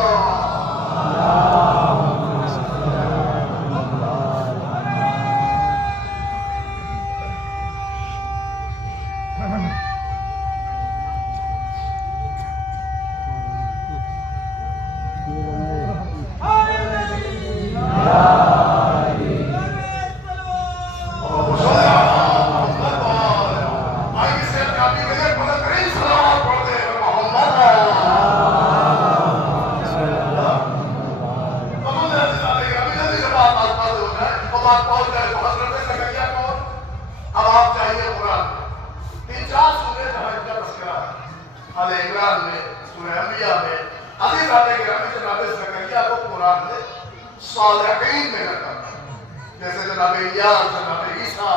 صالحین میں رکھا جیسے جناب الیاس، جناب عیسیٰ،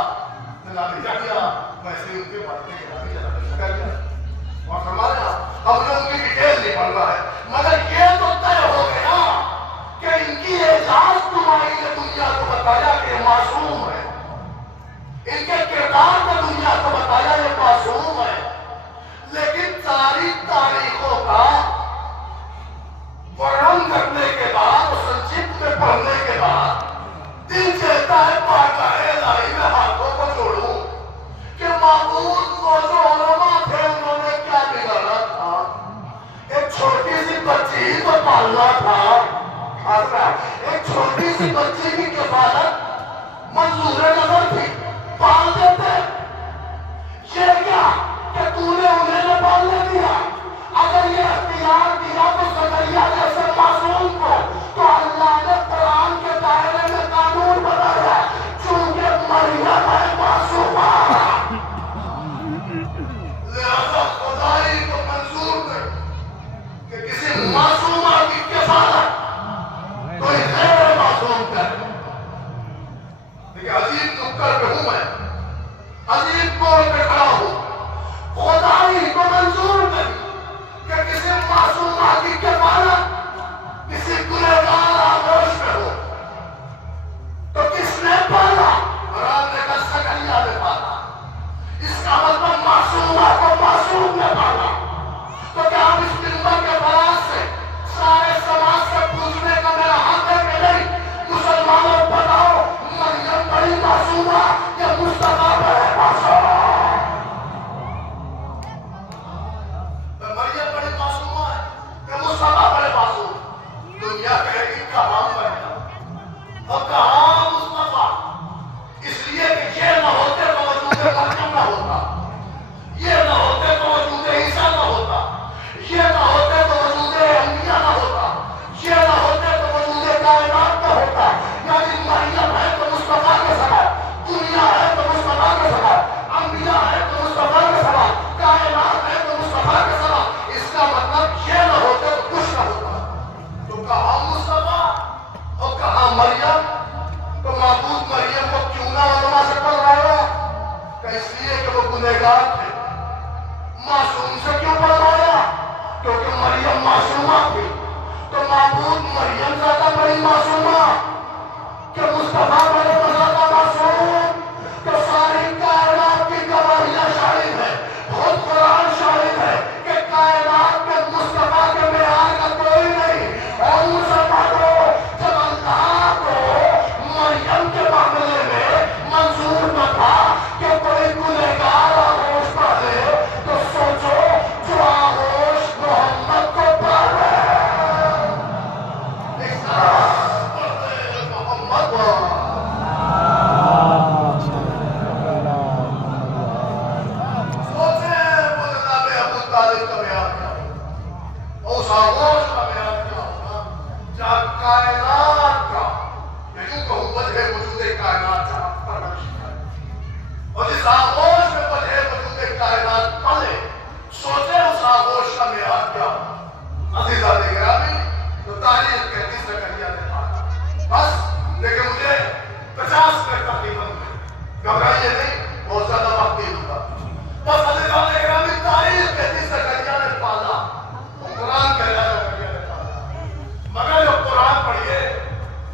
جناب یحییٰ، ویسے ان کے بارے میں جناب زکریا. اور فرمایا اب جو ان کی ڈیٹیل نہیں پڑھ رہا ہے مگر یہ تو طے ہو گیا کہ ان کی اعجاز نمائی نے دنیا کو بتایا کہ یہ معصوم ہے. ان کے کردار نے دنیا کو بتایا یہ معصوم ہے. لیکن ساری تاریخوں کا ورنن کرنے کے بعد اور سنچپت میں پڑھنے کے بعد دل چاہتا ہے بارگاہ الہی میں ہاتھوں کو جوڑوں کہ معبود وہ جو علماء تھے انہوں نے کیا بگاڑا تھا. ایک چھوٹی سی بچی ہی تو پالنا تھا. ایک چھوٹی سی بچی کی کفالت منظور نظر تھی، پال دیتے. یہ کیا کہ تو نے انہیں نہ پالنے دیا. اگر یہ اختیار دیا تو زکریا جیسے معصوم کو تو اللہ نے قرآن کے دائرے میں قانون بنایا چونکہ مریم ہے معصومہ، لہذا خدائی کو منظور نہیں کہ کسی معصومہ کی کفالت کوئی غیر معصوم کرے. دیکھیں عظیم نکر پہ ہوں میں، عظیم طور پہ کھڑا ہوں. خدائی کو منظور نہیں کہ کسی معصومہ کی کفالت کسی گنہگار آغوش میں ہو. تو کس نے پالا؟ قرآن نے کہا زکریا نے پالا. اس کا مطلب معصومہ کو معصوم نے پالا. تو کیا ہم اس منبر کے فراز سے سارے سماج سے پوچھنے کا میرا حق ہے کہ نہیں؟ مسلمانوں بتاؤ مریم بڑی معصومہ یا مصطفیٰ بڑے معصوم؟ مریم بڑی معصومہ ہے کہ مصطفیٰ بڑے معصوم؟ دنیا کہے گی کہاں مریم اور کہاں مصطفیٰ. اس لیے کہ یہ نہ ہوتے تو وجود مریم نہ ہوتا، یہ نہ ہوتے تو وجود عیسیٰ نہ ہوتا، یہ نہ ہوتے تو وجود انبیاء نہ ہوتا، یہ نہ ہوتے تو وجود کائنات نہ ہوتا. یعنی مریم ہے تو مصطفیٰ کے ساتھ، دنیا ہے تو مصطفیٰ کے ساتھ، انبیاء ہے تو مصطفیٰ کے ساتھ، کائنات ہے تو مصطفیٰ کے ساتھ. اس کا مطلب یہ نہ ہوتے تو کچھ نہ ہوتا. تو کہاں مصطفیٰ اور کہاں مریم؟ تو معبود مریم کو کیوں نہ علماء سے پڑھ رہا ہے؟ کہ اس لیے کہ وہ گنہگار تھے، معصوم طالب کا بیان کیا ہوگا، اس آغوش کا بیان کیا ہوگا جہاں کائنات کا یوں کہوں وجہ وجود کائنات کا پرورش ہے، اور جس آغوش میں وجہ وجود کائنات پلے سوچے اس آغوش کا بیان کیا ہوگا۔ عزیزان گرامی، تو تاریخ کہتی زکریا نے پالا بس، لیکن مجھے 50 منٹ تقریباً گھبرائیے نہیں، بہت زیادہ وقت نہیں دوں گا۔ بس عزیزان گرامی، تاریخ کہتی زکریا نے پالا، وہ قرآن کہہ رہا ہے زکریا نے پالا، مگر جب قرآن پڑھیے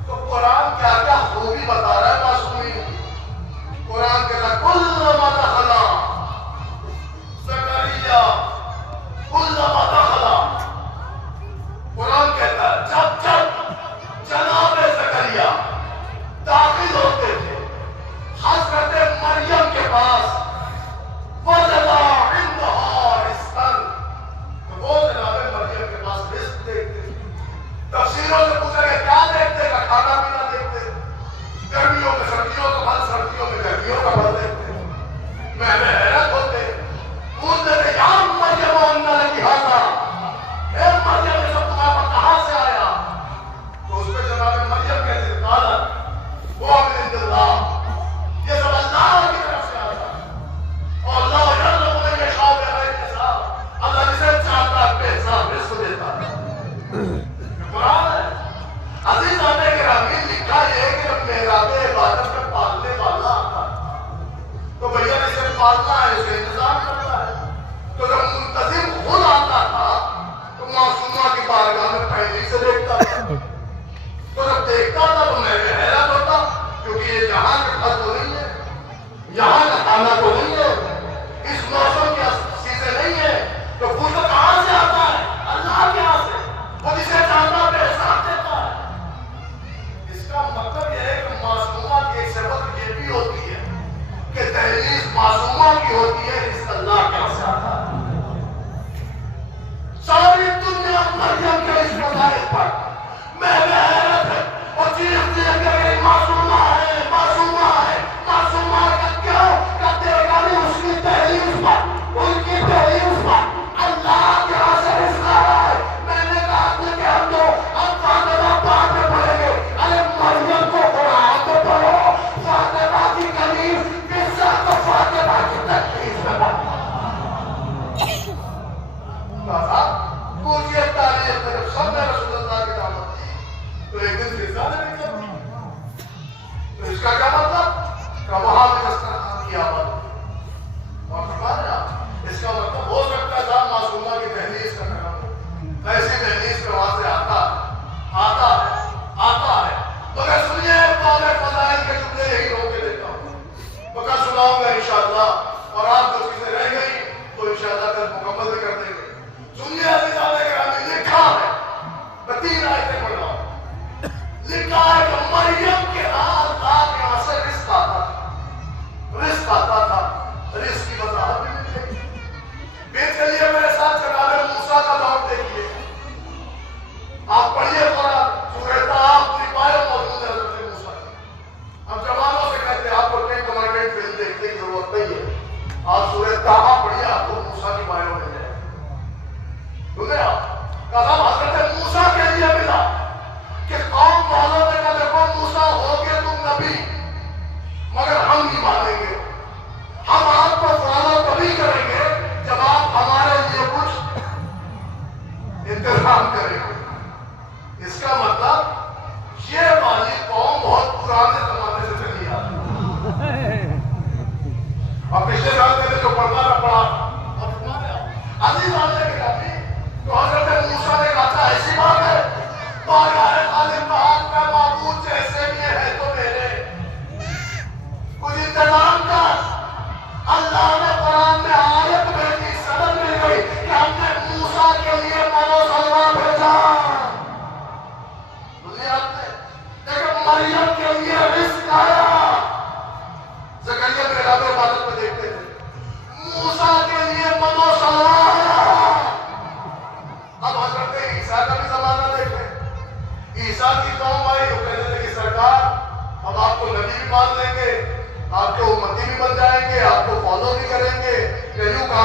تو قرآن کیا کیا خوبی بتا رہا ہے معصومین کی۔ قرآن کہتا ہے کلما دخل زکریا کلما دخل، قرآن کہتا ہے جب جب جناب زکریا داخل ہوتے تھے حضرت مریم کے پاس، وجدا عندها رزقا، تو وہ جناب مریم کے پاس رزق دیکھتے تھے۔ تفسیروں سے پوچھا کہ کیا دیکھتے کا کھانا پینا دیکھتے، گرمیوں میں سردیوں کا پھل، سردیوں میں گرمیوں کا پھل دیکھتے، میں حیرت ہوتے پوچھتے تھے یا مریم ان لکی ھذا، اے مریم یہ سب تمہارے پاس کہاں سے آیا؟ تو اس پہ جناب مریم کہتے تھے قالت وہ من عند اللہ، یہ سب اللہ کی طرف سے آتا ہے، اور اللہ یرزق من یشاء بغیر حساب، اللہ جسے چاہتا ہے بے حساب رزق دیتا ہے۔ قرآن ہے عزیزان گرامی، لکھا یہ ہے کہ جب محراب عبادت میں پالنے والا آتا ہے تو بھیا جسے پالنا ہے اسے انتظام کرتا ہے، تو جب منتظم خود آتا تھا تو معصومہ کی بارگاہ میں پہلے سے دیکھتا تھا، تو جب دیکھتا تھا تو میں حیرت ہوتا، کیونکہ یہ جہاں کا پھل تو نہیں ہے، یہاں کا کھانا تو نہیں ہے، اس موسم کی چیزیں نہیں ہے، تو پوچھو کہاں سے آتا ہے؟ اللہ کے یہاں سے، وہ جسے چاہتا بے حساب دیتا ہے۔ اس کا مطلب یہ ہے کہ معصومہ کی ایک سبق یہ بھی ہوتی ہے کہ تحریر معصومہ کی ہوتی ہے، اس اللہ کے یہاں سے آتا ہے۔ ساری دنیا مریم کے اس مظاہر پر میں حیرت ہے اور چیخ چیخ کے میری معصومہ ہے، معصومہ ہے، معصومہ کا کیوں کہتے گا اس کی تحریر پر، ان کی تحریر پر اللہ کے یہاں سے رزق ہے۔ میں نے کہا کہ ہم تو اب فاطمہ پاک میں پڑھیں گے، ارے مریم کو قرآن تو پڑھو، فاطمہ کی کلیف قصہ تو فاطمہ کی تکلیف میں پڑھو۔ پوچھئے تاریخ میں جب سب نے رسول اللہ کی دعوت دی تو ایک دن فضا نے بھی کیا، تو اس کا کیا مطلب کہ وہاں میں دسترخوان کی آواز اور فرمایا آپ، اس کا مطلب ہو سکتا تھا معصومہ کی تحریر کا نام ایسی تحریر کا وہاں سے آتا ہے، مگر سنیے باب فضائل کے جملے یہی رو کے دیتا ہوں، مگر سناؤں گا انشاءاللہ، اور آپ جو چیزیں رہ گئی تو انشاءاللہ کل مکمل بھی کر دیں گے۔ سنیے عزیزان گرامی، لکھا ہے، میں 3 آیتیں پڑھ رہا ہوں، لکھا ہے کہ مریم کے اللہ کے یہاں سے رزق آتا تھا، رزق کی وضاحت بھی مل گئی۔ پھر چلیے میرے ساتھ جناب موسیٰ کا دور دیکھیے، آپ پڑھیے قرآن، سورہ طٰہٰ پوری پارے موجود ہے حضرت موسیٰ کی۔ ہم جوانوں سے کہتے ہیں آپ کو ٹین کمانڈمنٹ فلم دیکھنے کی ضرورت نہیں ہے، آپ سورہ طٰہٰ پڑھیے، آپ کو موسیٰ کی بائیو مل جائے۔ سنیں آپ قسم حضرت موسیٰ کے لیے ملا کہ قوم والوں نے کہا دیکھو موسیٰ ہو گے تم نبی، مگر ہم نہیں مانیں گے، ہم آپ کو فالو تبھی کریں گے جب آپ ہمارے لیے کچھ انتظام کریں گے۔ اس کا مطلب یہ والی قوم بہت پرانے زمانے سے چلی آتی ہے، اور پچھلے سال میں نے جو پڑھا نہ پڑھا عزیزان گرامی، تو حضرت موسیٰ نے کہا تھا ایسی بات ہے، بارگاہ خالق بہار کا معبود جیسے بھی ہے تو میرے کچھ انتظام کر۔ اللہ نے قرآن میں آیت بھیجی، سند مل گئی کہ ہم نے موسیٰ کے لیے منو سلوا بھیجا، بولیے آپ نے، لیکن مریم کے لیے رزق آیا۔ زکریا محراب عبادت میں دیکھتے تھے، موسیٰ کے لیے منو سلوا آیا۔ اب حضرت عیسیٰ کا بھی زمانہ دیکھیں، عیسیٰ کی قوم آئی تو کہنے لگی سرکار ہم آپ کو نبی بھی مان لیں گے، آپ کے امتی بھی بن جائیں گے، آپ کو فالو بھی کریں گے، کہ یوں کہا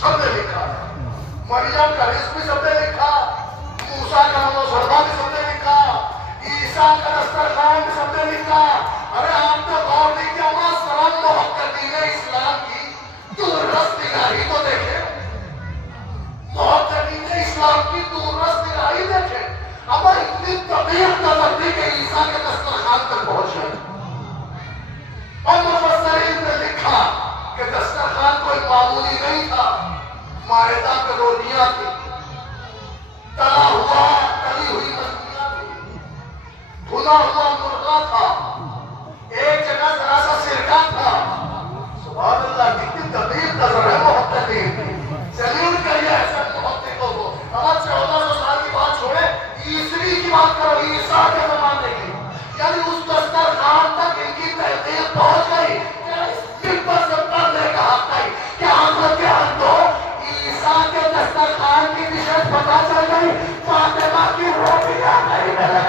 سب نے لکھا ہے. مریم کا رزق بھی سب نے لکھا, موسیٰ کا نام و سربا بھی سب نے لکھا, عیسیٰ کا دسترخوان بھی سب نے لکھا. ارے آپ نے غور نہیں کیا سلام محققین اسلام کی دوررس نگاہی تو دیکھے, محققین اسلام کی دوررس نگاہی دیکھے. اب اتنی طبیعت نظر دی کہ عیسیٰ کے دسترخوان تک پہنچ گئے. اور مفسرین نے لکھا کہ دسترخوان کوئی معمولی نہیں تھا, مائدہ پہ روٹیاں تھی, تلی ہوئی مچھلیاں تھی, بھنا ہوا مرغا تھا, ایک جگہ ذرا سا سرکہ تھا. سبحان اللہ, کتنی دقیق نظر ہے محققین کی. چلیے ان کریے ایسے محققوں کو. ہمارا 1400 سال کی بات چھوڑے, عیسوی کی بات کرو, عیسیٰ کے زمانے کی. یعنی اس دسترخوان تک ان کی تحقیق پہنچ گئی. پر سے پڑھنے کا حق نہیں کہ آنکھوں کے اندھو عیسیٰ کے دسترخوان کی ڈشز پتا چل گئی, فاطمہ کی روٹیاں نہیں ملے.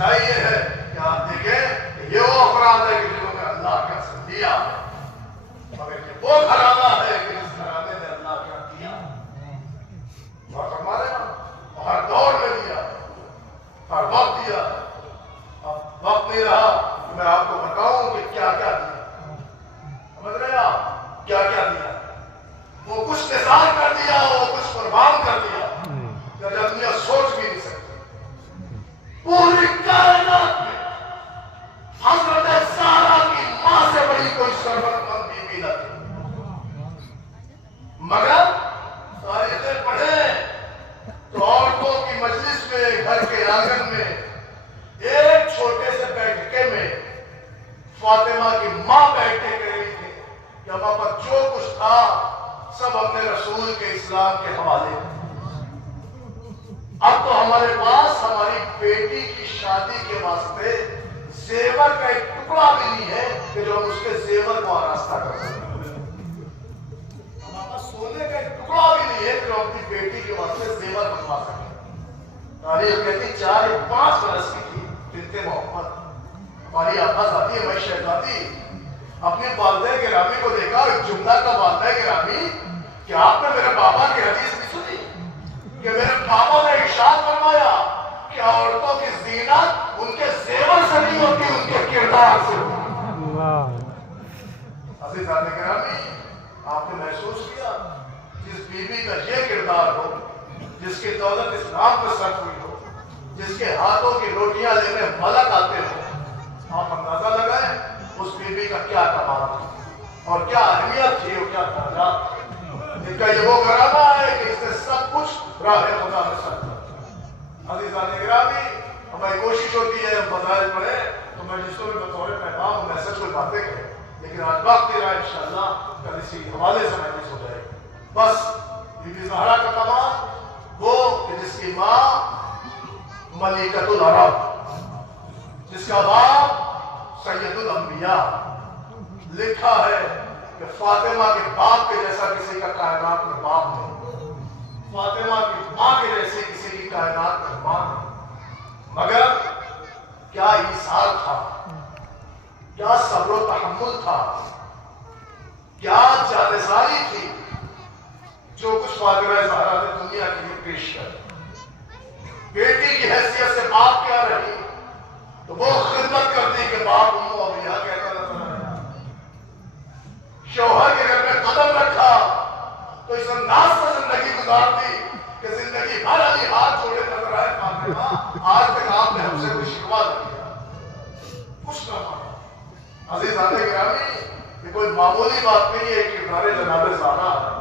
سچائی یہ ہے کہ آپ دیکھیں یہ وہ افراد ہے کہ جنہوں نے اللہ کا اثر دیا، مگر یہ وہ گھرانہ ہے کہ جس گھرانے نے اللہ کا دیا اور ہمارے ہر دور میں دیا، ہر وقت دیا۔ اب وقت نہیں رہا کہ میں آپ کو بتاؤں کہ کیا کیا دیا، سمجھ رہے ہیں آپ کیا کیا دیا؟ وہ کچھ نثار کر دیا، وہ کچھ قربان کر دیا کہ آدمی سوچ بھی نہیں سکتے۔ پوری کائنات میں حضرت سارا کی ماں سے بڑی کوئی ثروتمند بیوی نہ تھی، مگر تاریخیں پڑھیں تو عورتوں کی مجلس میں، گھر کے آنگن میں، ایک چھوٹے سے بیٹھکے میں فاطمہ کی ماں بیٹھے کر رہی تھی کہ ہمارے پاس جو کچھ تھا سب اپنے رسول کے اسلام کے حوالے۔ اب تو ہمارے پاس ہماری بیٹی کی شادی کے واسطے زیور کا ایک ٹکڑا بھی نہیں ہے کہ جو ہم اس کے زیور کو آراستہ کر سکتے۔ ہمارے پاس سونے کا ایک ٹکڑا بھی نہیں ہے کہ جو اپنی بیٹی کے واسطے زیور بنوا سکتے۔ تاریخ کہتی 4-5 برس کی تھی بنت محمد، ہماری آقا ذاتی ہماری شہزادی، اپنی والدہ گرامی کو دیکھا اور ایک جملہ کا والدہ گرامی کہ آپ نے میرے بابا کی حدیث نہیں سنی کہ میرے بابا نے ارشاد فرمایا کہ عورتوں کی زینت ان کے زیور سے نہیں ہوتی، ان کے کردار سے ہوتی۔ عزیزان گرامی، آپ نے محسوس کیا جس بیوی کا یہ کردار ہو، جس کی دولت اسلام پہ صرف ہوئی ہو، جس کے ہاتھوں کی روٹیاں لینے ملک آتے ہو، آپ اندازہ لگائیں اس بیوی کا کیا کمال تھا اور کیا اہمیت تھی اور کیا درجات تھے۔ جن کا یہ وہ گھرانہ ہے کہ اس نے سب کچھ راہ خدا میں سر کیا۔ عزیزان گرامی، ہماری کوشش ہوتی ہے ہم فضائل پڑھیں تو مجلسوں میں بطور پیغام میسج کوئی باتیں کریں، لیکن آج وقت دے رہا ہے انشاءاللہ کل اسی حوالے سے مجلس ہو جائے گی۔ بس بی بی زہرا کا کمال وہ کہ جس کی ماں ملکۃ العرب، جس کا باپ سید الانبیاء، لکھا ہے کہ فاطمہ کے باپ کے جیسا کسی کا کائنات میں باپ نہیں، فاطمہ کی ماں کے جیسے کسی کی کائنات میں ماں نہیں، مگر کیا ایثار تھا، کیا صبر و تحمل تھا، کیا جانساری تھی جو کچھ فاطمہ زہرا نے دنیا کے لیے پیش کر۔ بیٹی کی حیثیت سے باپ کیا رہی تو وہ خدمت کرتی کہ باپ امو اولیاء کہتا نظر آیا۔ شوہر کے گھر میں قدم رکھا تو اس انداز سے زندگی گزار دی کہ زندگی بھر علی ہاتھ جوڑے نظر آئے فاطمہ آج تک آپ نے ہم سے کوئی شکوہ نہ کیا، کچھ نہ مانا۔ عزیزان گرامی، یہ کوئی معمولی بات نہیں ہے کہ کردار جناب زہرا ہے۔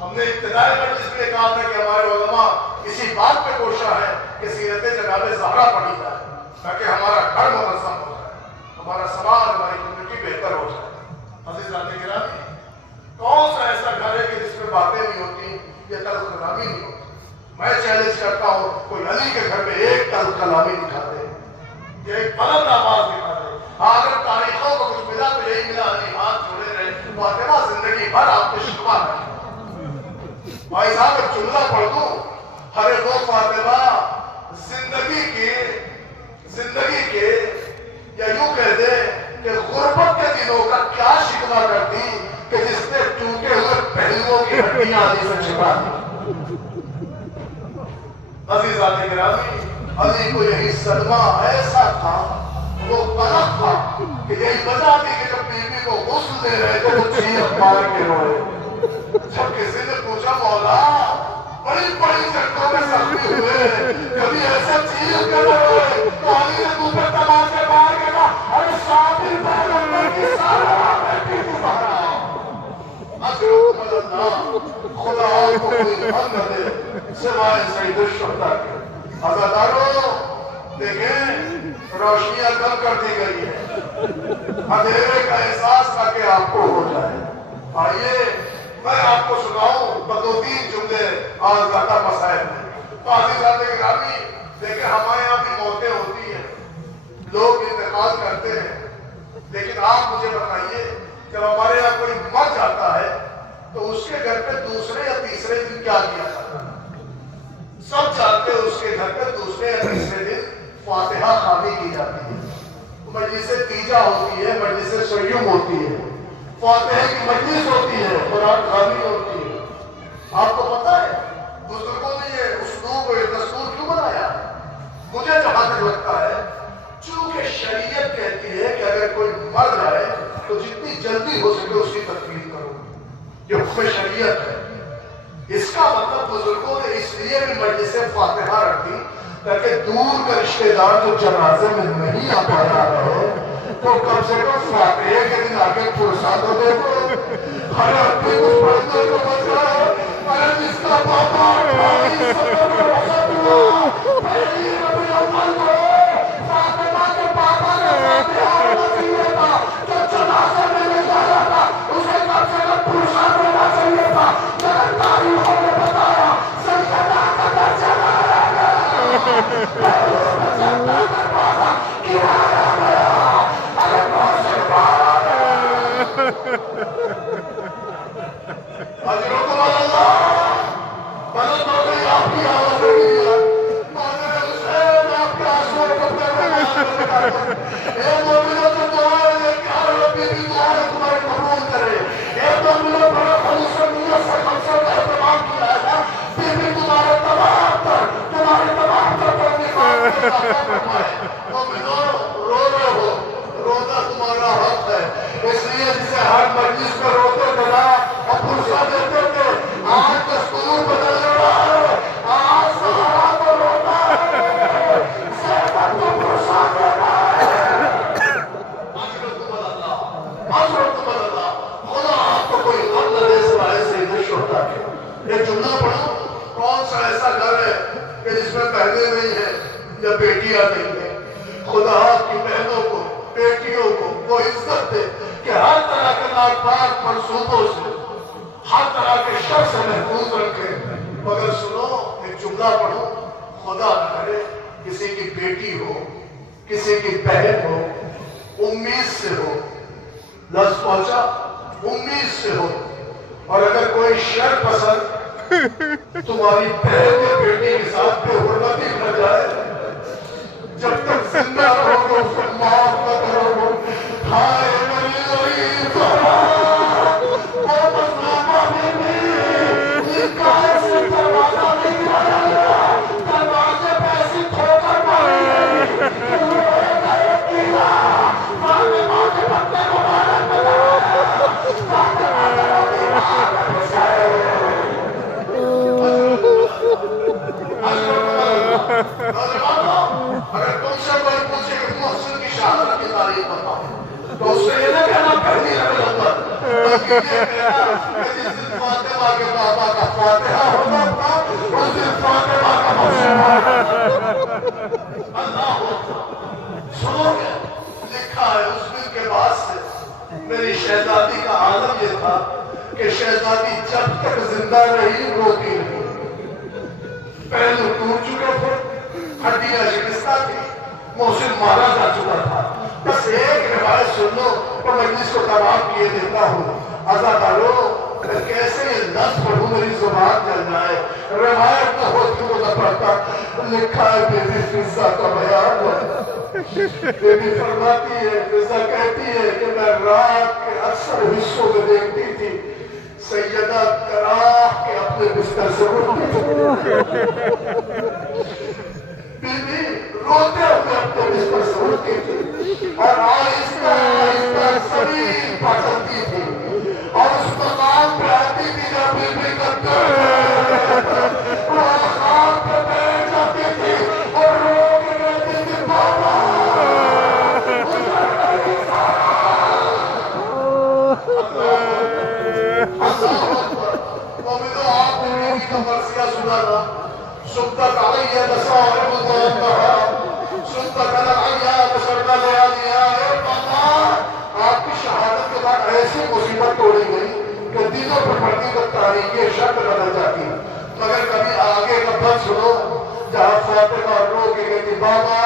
ہم نے ابتدائی مجلس میں کہا تھا کہ ہمارے علماء اسی بات پہ کوشاں ہے کہ سیرت جناب زہرا پڑھی جائے تاکہ ہمارا گھر منظم ہو جائے، ہمارا سماج، ہماری زندگی بہتر ہو جائے۔ عزیزان گرامی، کون سا ایسا گھر ہے کہ جس میں باتیں نہیں ہوتی یا تلخ کلامی نہیں ہوتی؟ میں چیلنج کرتا ہوں کوئی علی کے گھر میں ایک تلخ کلامی دکھا دے یا ایک بلند آواز دکھا دے۔ اگر تاریخوں کو کچھ ملا تو یہی ملا، علی ہاتھ جوڑے رہے، فاطمہ زندگی بھر آپ کے شکوہ رہے۔ بھائی صاحب ایک جملہ پڑھ دوں، ارے وہ فاطمہ زندگی کے یا یوں کہہ دے کہ غربت کے دنوں کا کیا شکوہ کرتی کہ جس نے ٹوٹے ہوئے پہلوؤں کی ہڈیاں علی سے چھپا دی۔ عزیزان گرامی، علی کو یہی صدمہ ایسا تھا، وہ غلط تھا کہ یہی وجہ تھی کہ جب بیوی کو غسل دے رہے تھے وہ چیخ مار کے روئے۔ جب کسی نے پوچھا مولا بڑی بڑی جنگوں میں زخمی ہوئے، کبھی ایسا چیخ کر رہے تو علی نے منہ پہ تماچے مار کے کہا ارے شادی پیغمبر کی سارا بیٹی تمہارا۔ اکرم اللہ، خدا آپ کو کوئی غم نہ دے سوائے سید الشہداء کے۔ عزادارو دیکھیں روشنیاں کم کر دی گئی ہیں، اندھیرے کا احساس تاکہ آپ کو ہو جائے۔ آئیے میں آپ کو سناؤں دو تین جملے آج زیادہ مسائل میں۔ تو عزیزان گرامی دیکھیں ہمارے یہاں بھی موتیں ہوتی ہیں، لوگ انتقال کرتے ہیں، لیکن آپ مجھے بتائیے جب ہمارے یہاں کوئی مر جاتا ہے تو اس کے گھر پہ دوسرے یا تیسرے دن کیا کیا جاتا ہے؟ سب جانتے ہیں اس کے گھر پہ دوسرے یا تیسرے دن فاتحہ خوانی کی جاتی ہے، مجلس تیجا ہوتی ہے، مجلس سیوم ہوتی ہے، فاتحہ کی مجلس ہوتی ہے، قرآن خوانی ہوتی ہے۔ آپ کو پتا ہے بزرگوں نے یہ اسلوب اور دستور کیوں بنایا؟ مجھے جہاں تک لگتا ہے چونکہ شریعت کہتی ہے کہ اگر کوئی مر جائے تو جتنی جلدی ہو سکے اس کی تکفین کرو، یہ حکم شریعت ہے۔ اس کا مطلب بزرگوں نے اس لیے بھی مجلس فاتحہ رکھی تاکہ دور کا رشتہ دار جو جنازے میں نہیں آ پا رہا ہے تو کم سے کم فاتحہ کے دن آگے پرسا تو دے دو، ہر آدمی کو پڑھنے کو بچ رہا ہے۔ ارے جس کا پاپا 28 سفر میں وفات ہوا، پہلی ربیع الاول کو فاطمہ کے پاپا نے فاتحہ ہونا چاہیے تھا، جو جنازے میں نہیں جا رہا تھا اسے کم سے کم پرسا دینا چاہیے تھا، مگر تاریخوں نے بتایا سیدنا کا درجہ لایا گیا، پہلے بچہ دروازہ گرایا گیا۔ ارے اجرکم اللہ، مدد ہو گئی آپ کی آواز ہوگی، مولانا حسین آپ کے آنسوں کو اے مومنوں سے دعائیں لے کے آؤ، ربی بھی دعائیں تمہاری قبول کرے۔ اے مومنوں بڑے خلوص و نیت سے ہم سب کا اہتمام کیا ہے، پھر بھی تمہارے تمام پر نکال کے عطا فرمائے۔ مومنوں رو رہے ہو، رونا تمہارا حق ہے، اس لیے جسے ہر مجلس میں روتے بنا اور پرسا دیتے تھے، آج دستور بدل رہا ہے، آج سہارا کو رونا ہے، زیادہ کو پرسا دینا ہے۔ عزرتم اللہ، خدا آپ کو کوئی غم نہ دے سوائے سید الشہداء کے۔ ایک جملہ پڑھو، کون سا ایسا گھر ہے کہ جس میں بہنیں نہیں ہیں یا بیٹیاں نہیں ہیں؟ خدا آپ کی بہنوں کو، بیٹیوں کو وہ عزت دے کہ ہر طرح کے ناپاک منصوبوں سے، ہر طرح کے شر سے محفوظ رکھے۔ مگر سنو، ایک جملہ پڑھو، خدا نہ کرے کسی کی بیٹی ہو، کسی کی بہن ہو، امید سے ہو، لفظ پہنچا، امید سے ہو، اور اگر کوئی شر پسند تمہاری بہن کے بیٹی کے ساتھ بے حرمتی کر جائے، جب تک زندہ رہو گے اس کو معاف نہ کرو گے۔ ہائے میری غریب زہرا، وہ مظلومہ بی بی، ان کا ایسے دروازہ نہیں آیا گیا، دروازے پہ ایسی ٹھوکر ماری گئی کہ روئے گا ایک کیلا، فاطمہ کے بندے کو مارک بنایا، فاطمہ کے بیمار میں پسائے۔ اگر تم سے کوئی پوچھے کہ محسن کی شہادت کی تاریخ بتاؤ تو اس سے یہ نہ کہنا پہلی ربیع الاول، بلکہ یہ کہنا کہ جس دن فاطمہ کے بابا کا فاتحہ ہونا تھا اس دن فاطمہ کا محسن ہونا۔ اللہ سنو گے، لکھا ہے اس دن کے بعد سے میری شہزادی کا عالم یہ تھا کہ شہزادی جب تک زندہ رہی روتی رہی، پہلو ٹوٹ چکے تھے، ہڈیاں شکستہ تھی، محسن مارا جا چکا تھا۔ بس ایک روایت سن لو اور مجلس کو تمام کیے دیتا ہوں۔ عزادارو، کیسے یہ لفظ پڑھوں میری زبان جل جائے، روایت تو ہوتی کو نہ پڑھتا۔ لکھا ہے بی بی فضہ کا بیان ہے، بی بی فرماتی ہے، فضہ کہتی ہے کہ میں رات کے اکثر حصوں میں دیکھتی تھی سیدہ کراہ کے اپنے بستر سے اٹھتی تھی، بی بی روتے ہوئے اپنے بستر سے اٹھتی تھی اور آہستہ آہستہ زمین پر چلتی تھی اور اس مقام پہ آتی تھی جب بی بی کرتے وہ خان پہ بیٹھ جاتی تھی اور رو کے کہتی تھی بابا مومنوں، آپ نے میری کا مرثیہ سنا نا، سبت علیہ بصائر الظلمہ، سبت علیہ بشرنا لیا دیا ہے بابا۔ آپ کی شہادت کے بعد ایسی مصیبت توڑی گئی کہ دنوں پر پڑھتی تو تاریخی شرط بدل جاتی، مگر کبھی آگے کا بات سنو جہاں فاطمہ رو کے کہتی بابا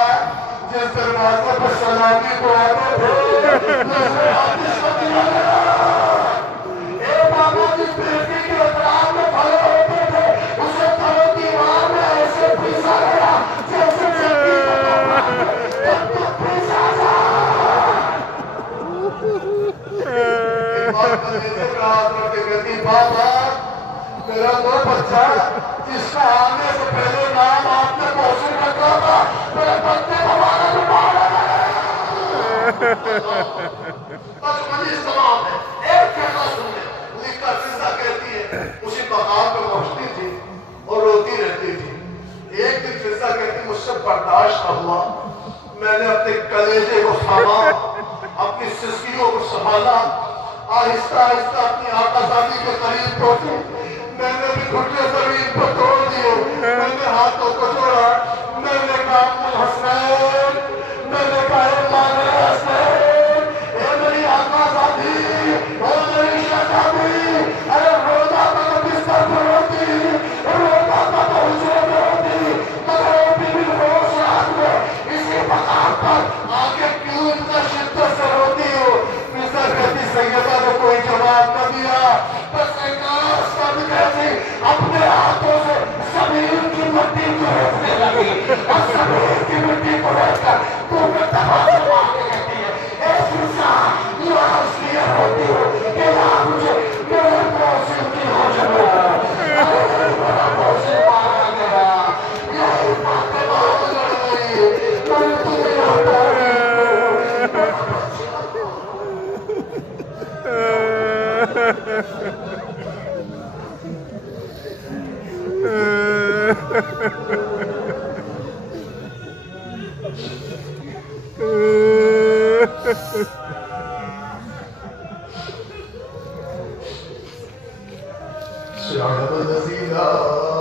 جس دروازے پر سلامی کو آتے تھے نظر آتش کو دیا گیا، اے بابا جس بیٹی کے اطراف میں کھڑے ہوتے تھے اسے دیوار میں ایسے پھنسا گیا جیسے زمین کلیجے کا ہاتھ رکھ کے کہتی بابا میرا وہ بچہ جس کا آنے سے پہلے نام آپ نے کوشش رکھا تھا میرے بچے کو مارا تو مارا بچپنی اس تمام ہے ایک کہنا سننے لکھا فضا کہتی ہے اسی مقام پہ پہنچتی تھی اور روتی رہتی تھی ایک دن فضا کہتی مجھ سے برداشت نہ ہوا میں نے اپنے کلیجے کو تھاما اپنی سسکیوں کو سنبھالا آہستہ آہستہ اپنی آقا زادی کے قریب پہنچی میں نے بھی گھٹنے زمین پر توڑ دیے میں نے ہاتھوں کو جوڑا میں نے کہا حسین میں نے کہا اے حسین اے میری آقا زادی اے میری شہزادی ارے روزہ تو بستر پر ہوتی روزہ تو حجرے میں ہوتی مگر وہ بھی ہوش رات میں اسی مقام پر آگے کیوں اتنا شدت سے روتی ہو فضا کہتی سیدہ نے کوئی جواب نہ دیا بس ایک سب کہتی اپنے ہاتھوں سے زمین کی مٹی کو رکھنے لگی اور زمین کی مٹی کو رکھ کر تو میں تماشا مار کے کہتی ہے اے فضا یہاں اس لیے ہوتی ہو کہ یہاں مجھے میرے موسم کی ہو جانا میرا موسم مارا گیا یہی باتیں بات لڑ گئی میں تمہیں یہاں شعب الذين